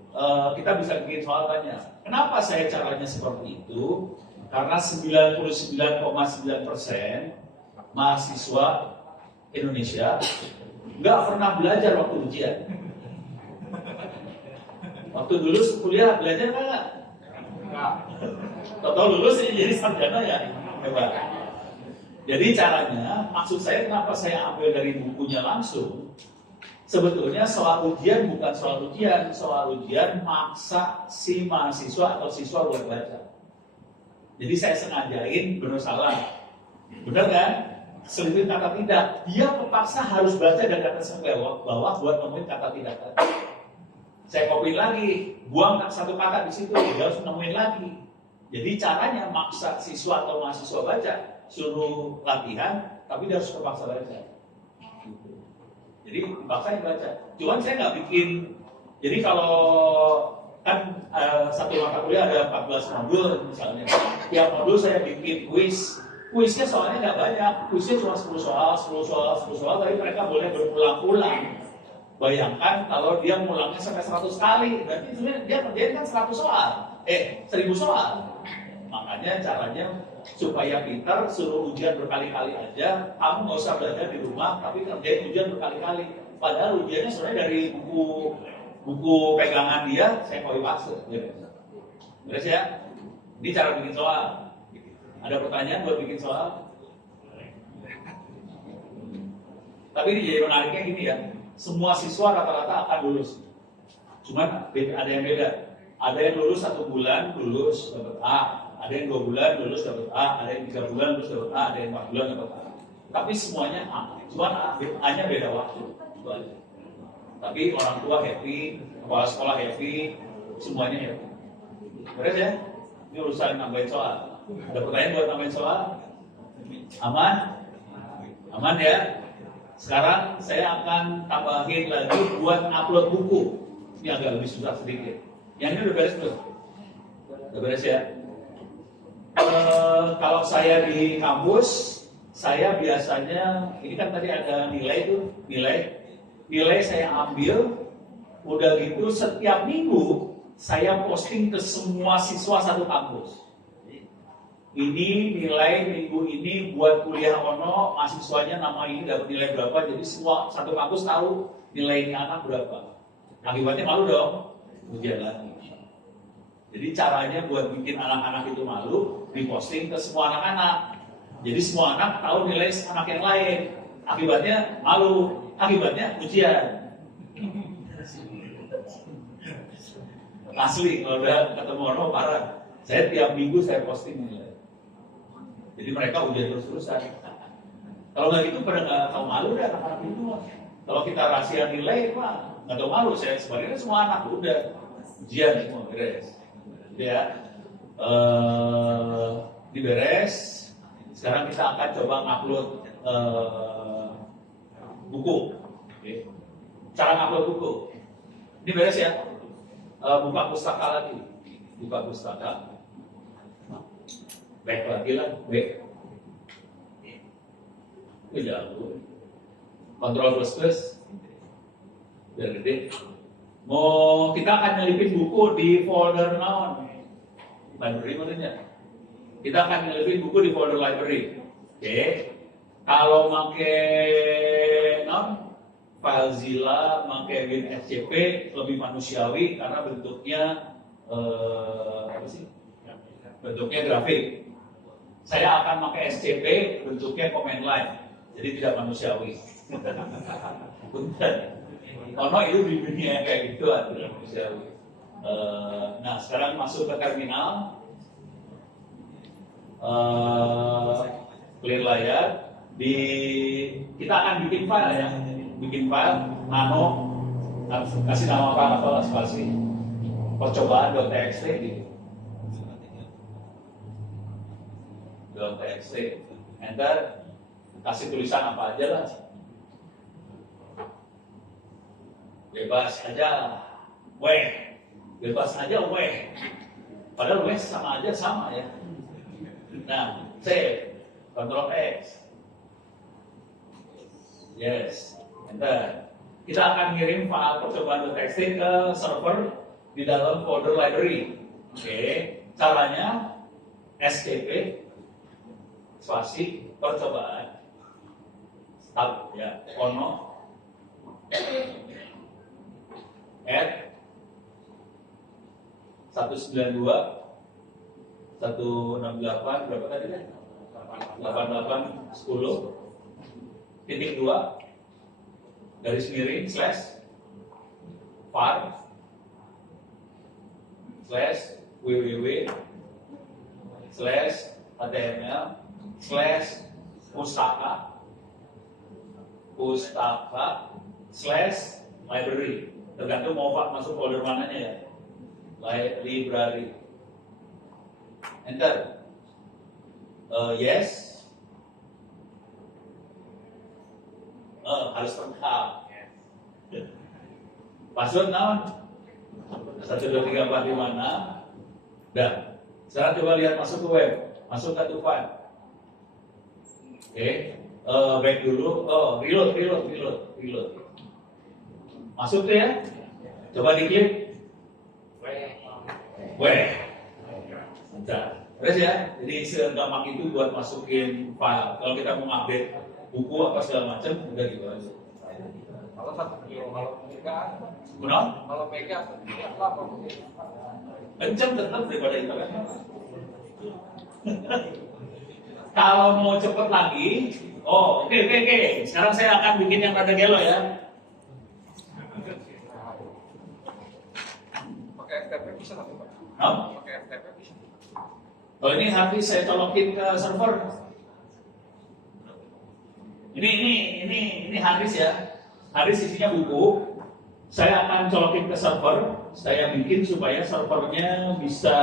kita bisa bikin soal banyak. Kenapa saya caranya seperti itu? Karena 99,9% mahasiswa Indonesia nggak pernah belajar waktu ujian. Waktu dulu kuliah belajar nggak? Total lulus jadi sarjana ya, hebat. Jadi caranya, maksud saya kenapa saya ambil dari bukunya langsung? Sebetulnya soal ujian bukan soal ujian maksa si mahasiswa atau siswa buat baca. Jadi saya sengajain benar salah, benar kan? Selipin kata tidak, dia terpaksa harus baca dan kata sampai bawah buat nemuin kata tidak tadi. Saya copy lagi, buang satu kata di situ, dia harus nemuin lagi. Jadi caranya maksa siswa atau mahasiswa baca, suruh latihan, tapi dia harus terpaksa baca. Jadi dipaksain baca. Cuman saya nggak bikin. Jadi kalau kan satu mata kuliah ada 14 modul misalnya, tiap modul saya bikin kuis. Kuisnya soalnya nggak banyak, kuisnya cuma 10 soal, tapi mereka boleh berulang-ulang. Bayangkan kalau dia mulangnya sampai 100 kali, berarti sebenarnya dia kerjain kan 100 soal, 1000 soal. Makanya caranya supaya pintar, suruh ujian berkali-kali aja, kamu nggak usah belajar di rumah, tapi kerjain ujian berkali-kali. Padahal ujiannya sebenarnya dari buku pegangan dia, saya copy paste. Beres ya? Ini cara bikin soal. Ada pertanyaan buat bikin soal? Tapi ini jadi menariknya gini ya, semua siswa rata-rata akan lulus. Cuman ada yang beda. Ada yang lulus 1 bulan, lulus dapat A. Ada yang 2 bulan, lulus dapat A. Ada yang 3 bulan, lulus dapat A. Ada yang 4 bulan dapat A. Tapi semuanya A. Cuman A-nya beda waktu. Itu aja. Tapi orang tua happy, kepala sekolah happy, semuanya happy. Beres ya? Ini urusan nambahin soal. Ada pertanyaan buat nambahin soal? Aman? Aman ya? Sekarang saya akan tambahin lagi buat upload buku. Ini agak lebih susah sedikit. Yang ini udah beres belum? Udah beres ya? Kalau saya di kampus, saya biasanya, ini kan tadi ada nilai tuh, nilai saya ambil, udah gitu setiap minggu saya posting ke semua siswa satu kampus. Ini nilai minggu ini buat kuliah ono, mahasiswanya nama ini dapat nilai berapa, jadi semua satu kampus tahu nilai ini anak berapa. Akibatnya malu dong, ujian lagi. Jadi caranya buat bikin anak-anak itu malu, diposting ke semua anak-anak. Jadi semua anak tahu nilai anak yang lain. Akibatnya malu, akibatnya ujian. Asli, kalau udah ketemu orang parah. Saya tiap minggu saya posting nilai. Jadi mereka ujian terus-terusan. Kalau nggak gitu pada nggak tahu malu deh anak-anak itu. Kalau kita rahasia nilai, Pak, nggak tahu malu. Saya sebenarnya semua anak udah ujian semua beres. Ya, diberes. Sekarang kita akan coba ngupload buku. Oke. Cara ngupload buku. Ini beres ya. Buka pustaka lagi. Buka pustaka. Back lagi lah. Back. Itu jago. Kontrol plus. Biar gede. Kita akan nyelipin buku di folder naon. Library maksudnya. Kita akan nyelipin buku di folder library. Oke. Kalau pakai FileZilla, pakai WinSCP lebih manusiawi karena bentuknya apa sih? Bentuknya grafik. Saya akan pakai SCP, bentuknya command line, jadi tidak manusiawi. Punten. Ono itu di dunia kayak gitu, tidak manusiawi. Nah, sekarang masuk ke terminal, clear layar. Kita akan bikin file ya, bikin file nano, kasih nama file apa spasi percobaan.txt gitu. .txt, enter, kasih tulisan apa aja lah, bebas aja, bebas aja, padahal sama aja sama ya. Nah, save, Ctrl X, yes, enter. Kita akan ngirim file percobaan.txt ke server di dalam folder library. Oke, caranya SCP spasi percobaan tab ya ono add 192 168 berapa tadi kan 88 10 titik 2 garis miring slash var slash www slash html slash pustaka slash library, tergantung mau masuk folder mananya ya. Library, enter. Yes, harus lengkap. Password naon? 1 2 3 4 5 6. Dah. Sekarang coba lihat masuk ke web, masuk ke file. Oke, back dulu. Reload. Masuk tuh ya. Coba diklik. Bentar. Terus ya. Jadi segampang itu buat masukin file. Kalau kita mau update buku apa segala macam, udah gitu aja. Kalau 1 kilo, kalau mega, Kenapa? Kenceng tetap daripada internet. Kalau mau cepet lagi, oke. Sekarang saya akan bikin yang rada gelo ya. pakai FTP bisa nggak Pak? Pakai FTP bisa. Kalau ini habis saya colokin ke server. Ini harddisk ya. Harddisk isinya buku. Saya akan colokin ke server. Saya bikin supaya servernya bisa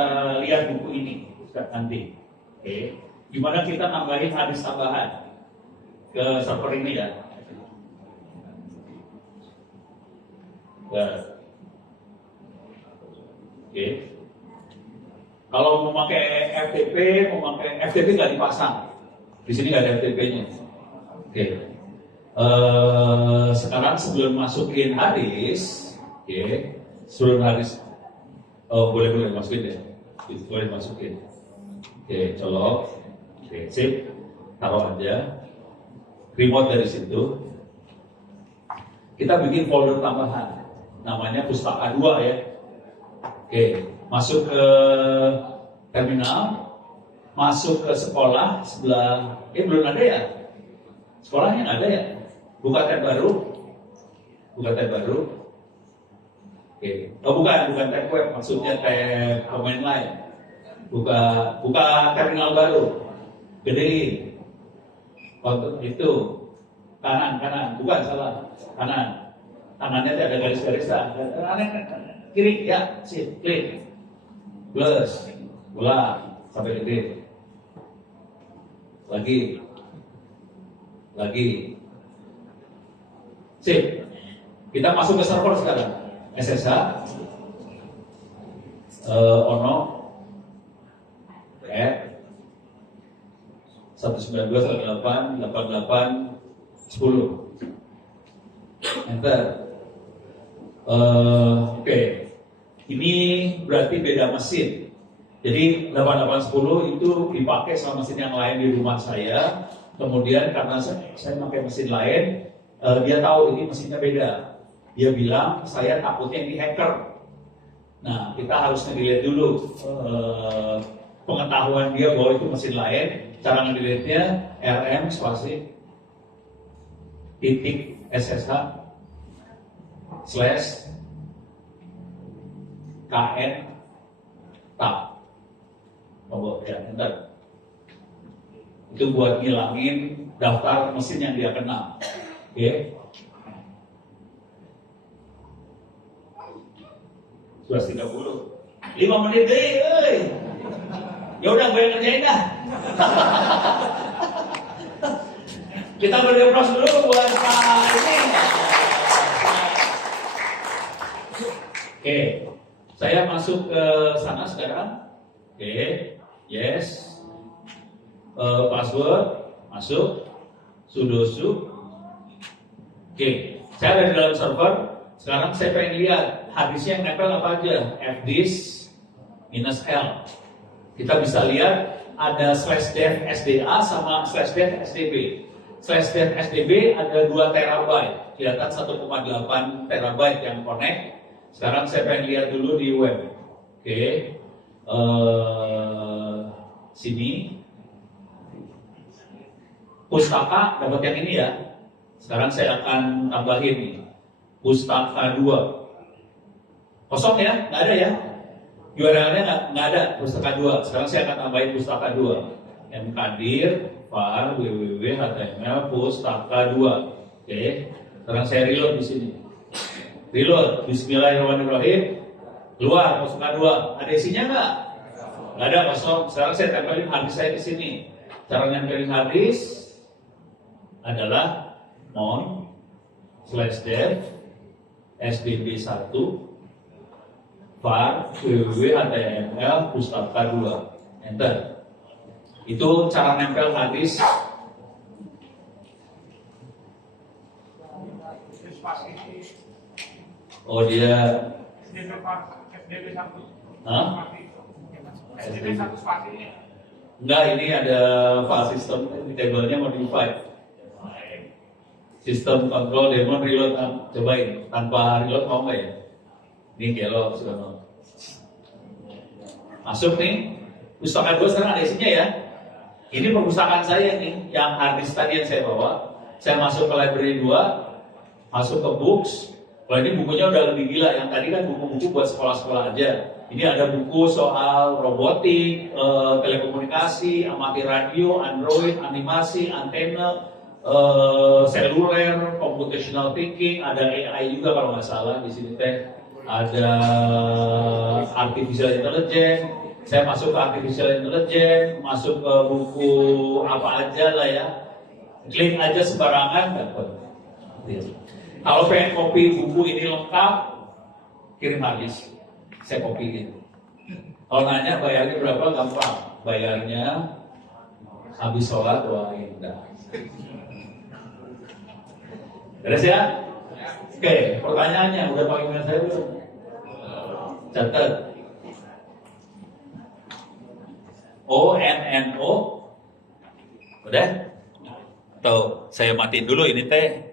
lihat buku ini nanti. Oke. Gimana kita nambahin harddisk tambahan ke server ini ya? Oke. Kalau mau pakai FTP nggak dipasang. Di sini nggak ada FTP-nya. Oke. Sekarang sebelum masukin harddisk, sebelum harddisk, boleh masukin deh. Boleh masukin. Oke, colok. Oke, sip, taruh aja. Remote dari situ. Kita bikin folder tambahan, namanya pustaka 2 ya. Oke, masuk ke terminal, masuk ke sekolah sebelah. Belum ada ya? Sekolahnya nggak ada ya? Buka tab baru. Oke, bukan tab web, maksudnya tab command line. Buka terminal baru. Gedein. Waktu itu kanan, bukan salah, kanan. Tangannya ada garis-garis, kiri, ya, sip, klik, plus, ulang sampai gede, lagi, sip. Kita masuk ke server sekarang, SSH, ono, 192.168.88.10. Enter. Oke. Ini berarti beda mesin. Jadi 8810 itu dipakai sama mesin yang lain di rumah saya. Kemudian karena saya pakai mesin lain, dia tahu ini mesinnya beda. Dia bilang saya takutnya ini hacker. Nah, kita harus ngelihat dulu pengetahuan dia bahwa itu mesin lain. Cara ngelihatnya RM spasi titik SSH / KN tab. Ya, enter. Itu buat ngilangin daftar mesin yang dia kenal. Oke. Sudah 30. 5 menit deh, ya udah gue yang kerjain dah. Kita berdepros dulu buat ini. Oke, saya masuk ke sana sekarang. Oke, yes. Password masuk, sudo su. Oke, saya ada di dalam server. Sekarang saya pengen lihat harddisknya yang nempel apa aja. fdisk -L. Kita bisa lihat ada /dev SDA sama /dev SDB. /dev SDB ada 2 terabyte, kelihatan 1,8 terabyte yang connect. Sekarang saya pengen lihat dulu di web. Oke, sini pustaka dapat yang ini ya. Sekarang saya akan tambahin nih pustaka 2. Kosong ya, nggak ada ya. URL-nya nggak ada pustaka 2. Sekarang saya akan tambahin pustaka 2. mkdir var www.html pustaka 2. Oke. Sekarang saya reload di sini. Reload. Bismillahirrahmanirrahim. Keluar pustaka 2. Ada isinya nggak? Nggak ada, kosong. Sekarang saya tempelin harddisk saya di sini. Cara nempelin harddisk adalah /dev sdb1 var www.html pustaka 2. Enter. Itu cara nempel harddisk. Oh dia SDB1 spasinya. Enggak, ini ada file system, tabelnya modified. Sistem kontrol daemon reload, cobain tanpa reload mau nggak ya? Ini kelo sudah mau. Masuk nih, pustaka 2 sekarang ada isinya ya. Ini perpustakaan saya nih, yang harddisk tadi yang saya bawa. Saya masuk ke library 2, masuk ke books. Kalau ini bukunya udah lebih gila, yang tadi kan buku-buku buat sekolah-sekolah aja. Ini ada buku soal robotik, telekomunikasi, amatir radio, Android, animasi, antena, seluler, computational thinking, ada AI juga kalau nggak salah di sini teh. Ada artificial intelligence. Saya masuk ke artificial intelligence, masuk ke buku apa aja lah ya. Klik aja sembarangan dapat. Kalau pengen copy buku ini lengkap, kirim harddisk. Saya copy gitu. Kalau nanya bayarnya berapa, gampang. Bayarnya habis sholat doain dah. Beres ya? Oke, pertanyaannya udah pakai email saya belum? Catat. ONNO. Udah? Tuh, saya matiin dulu ini teh.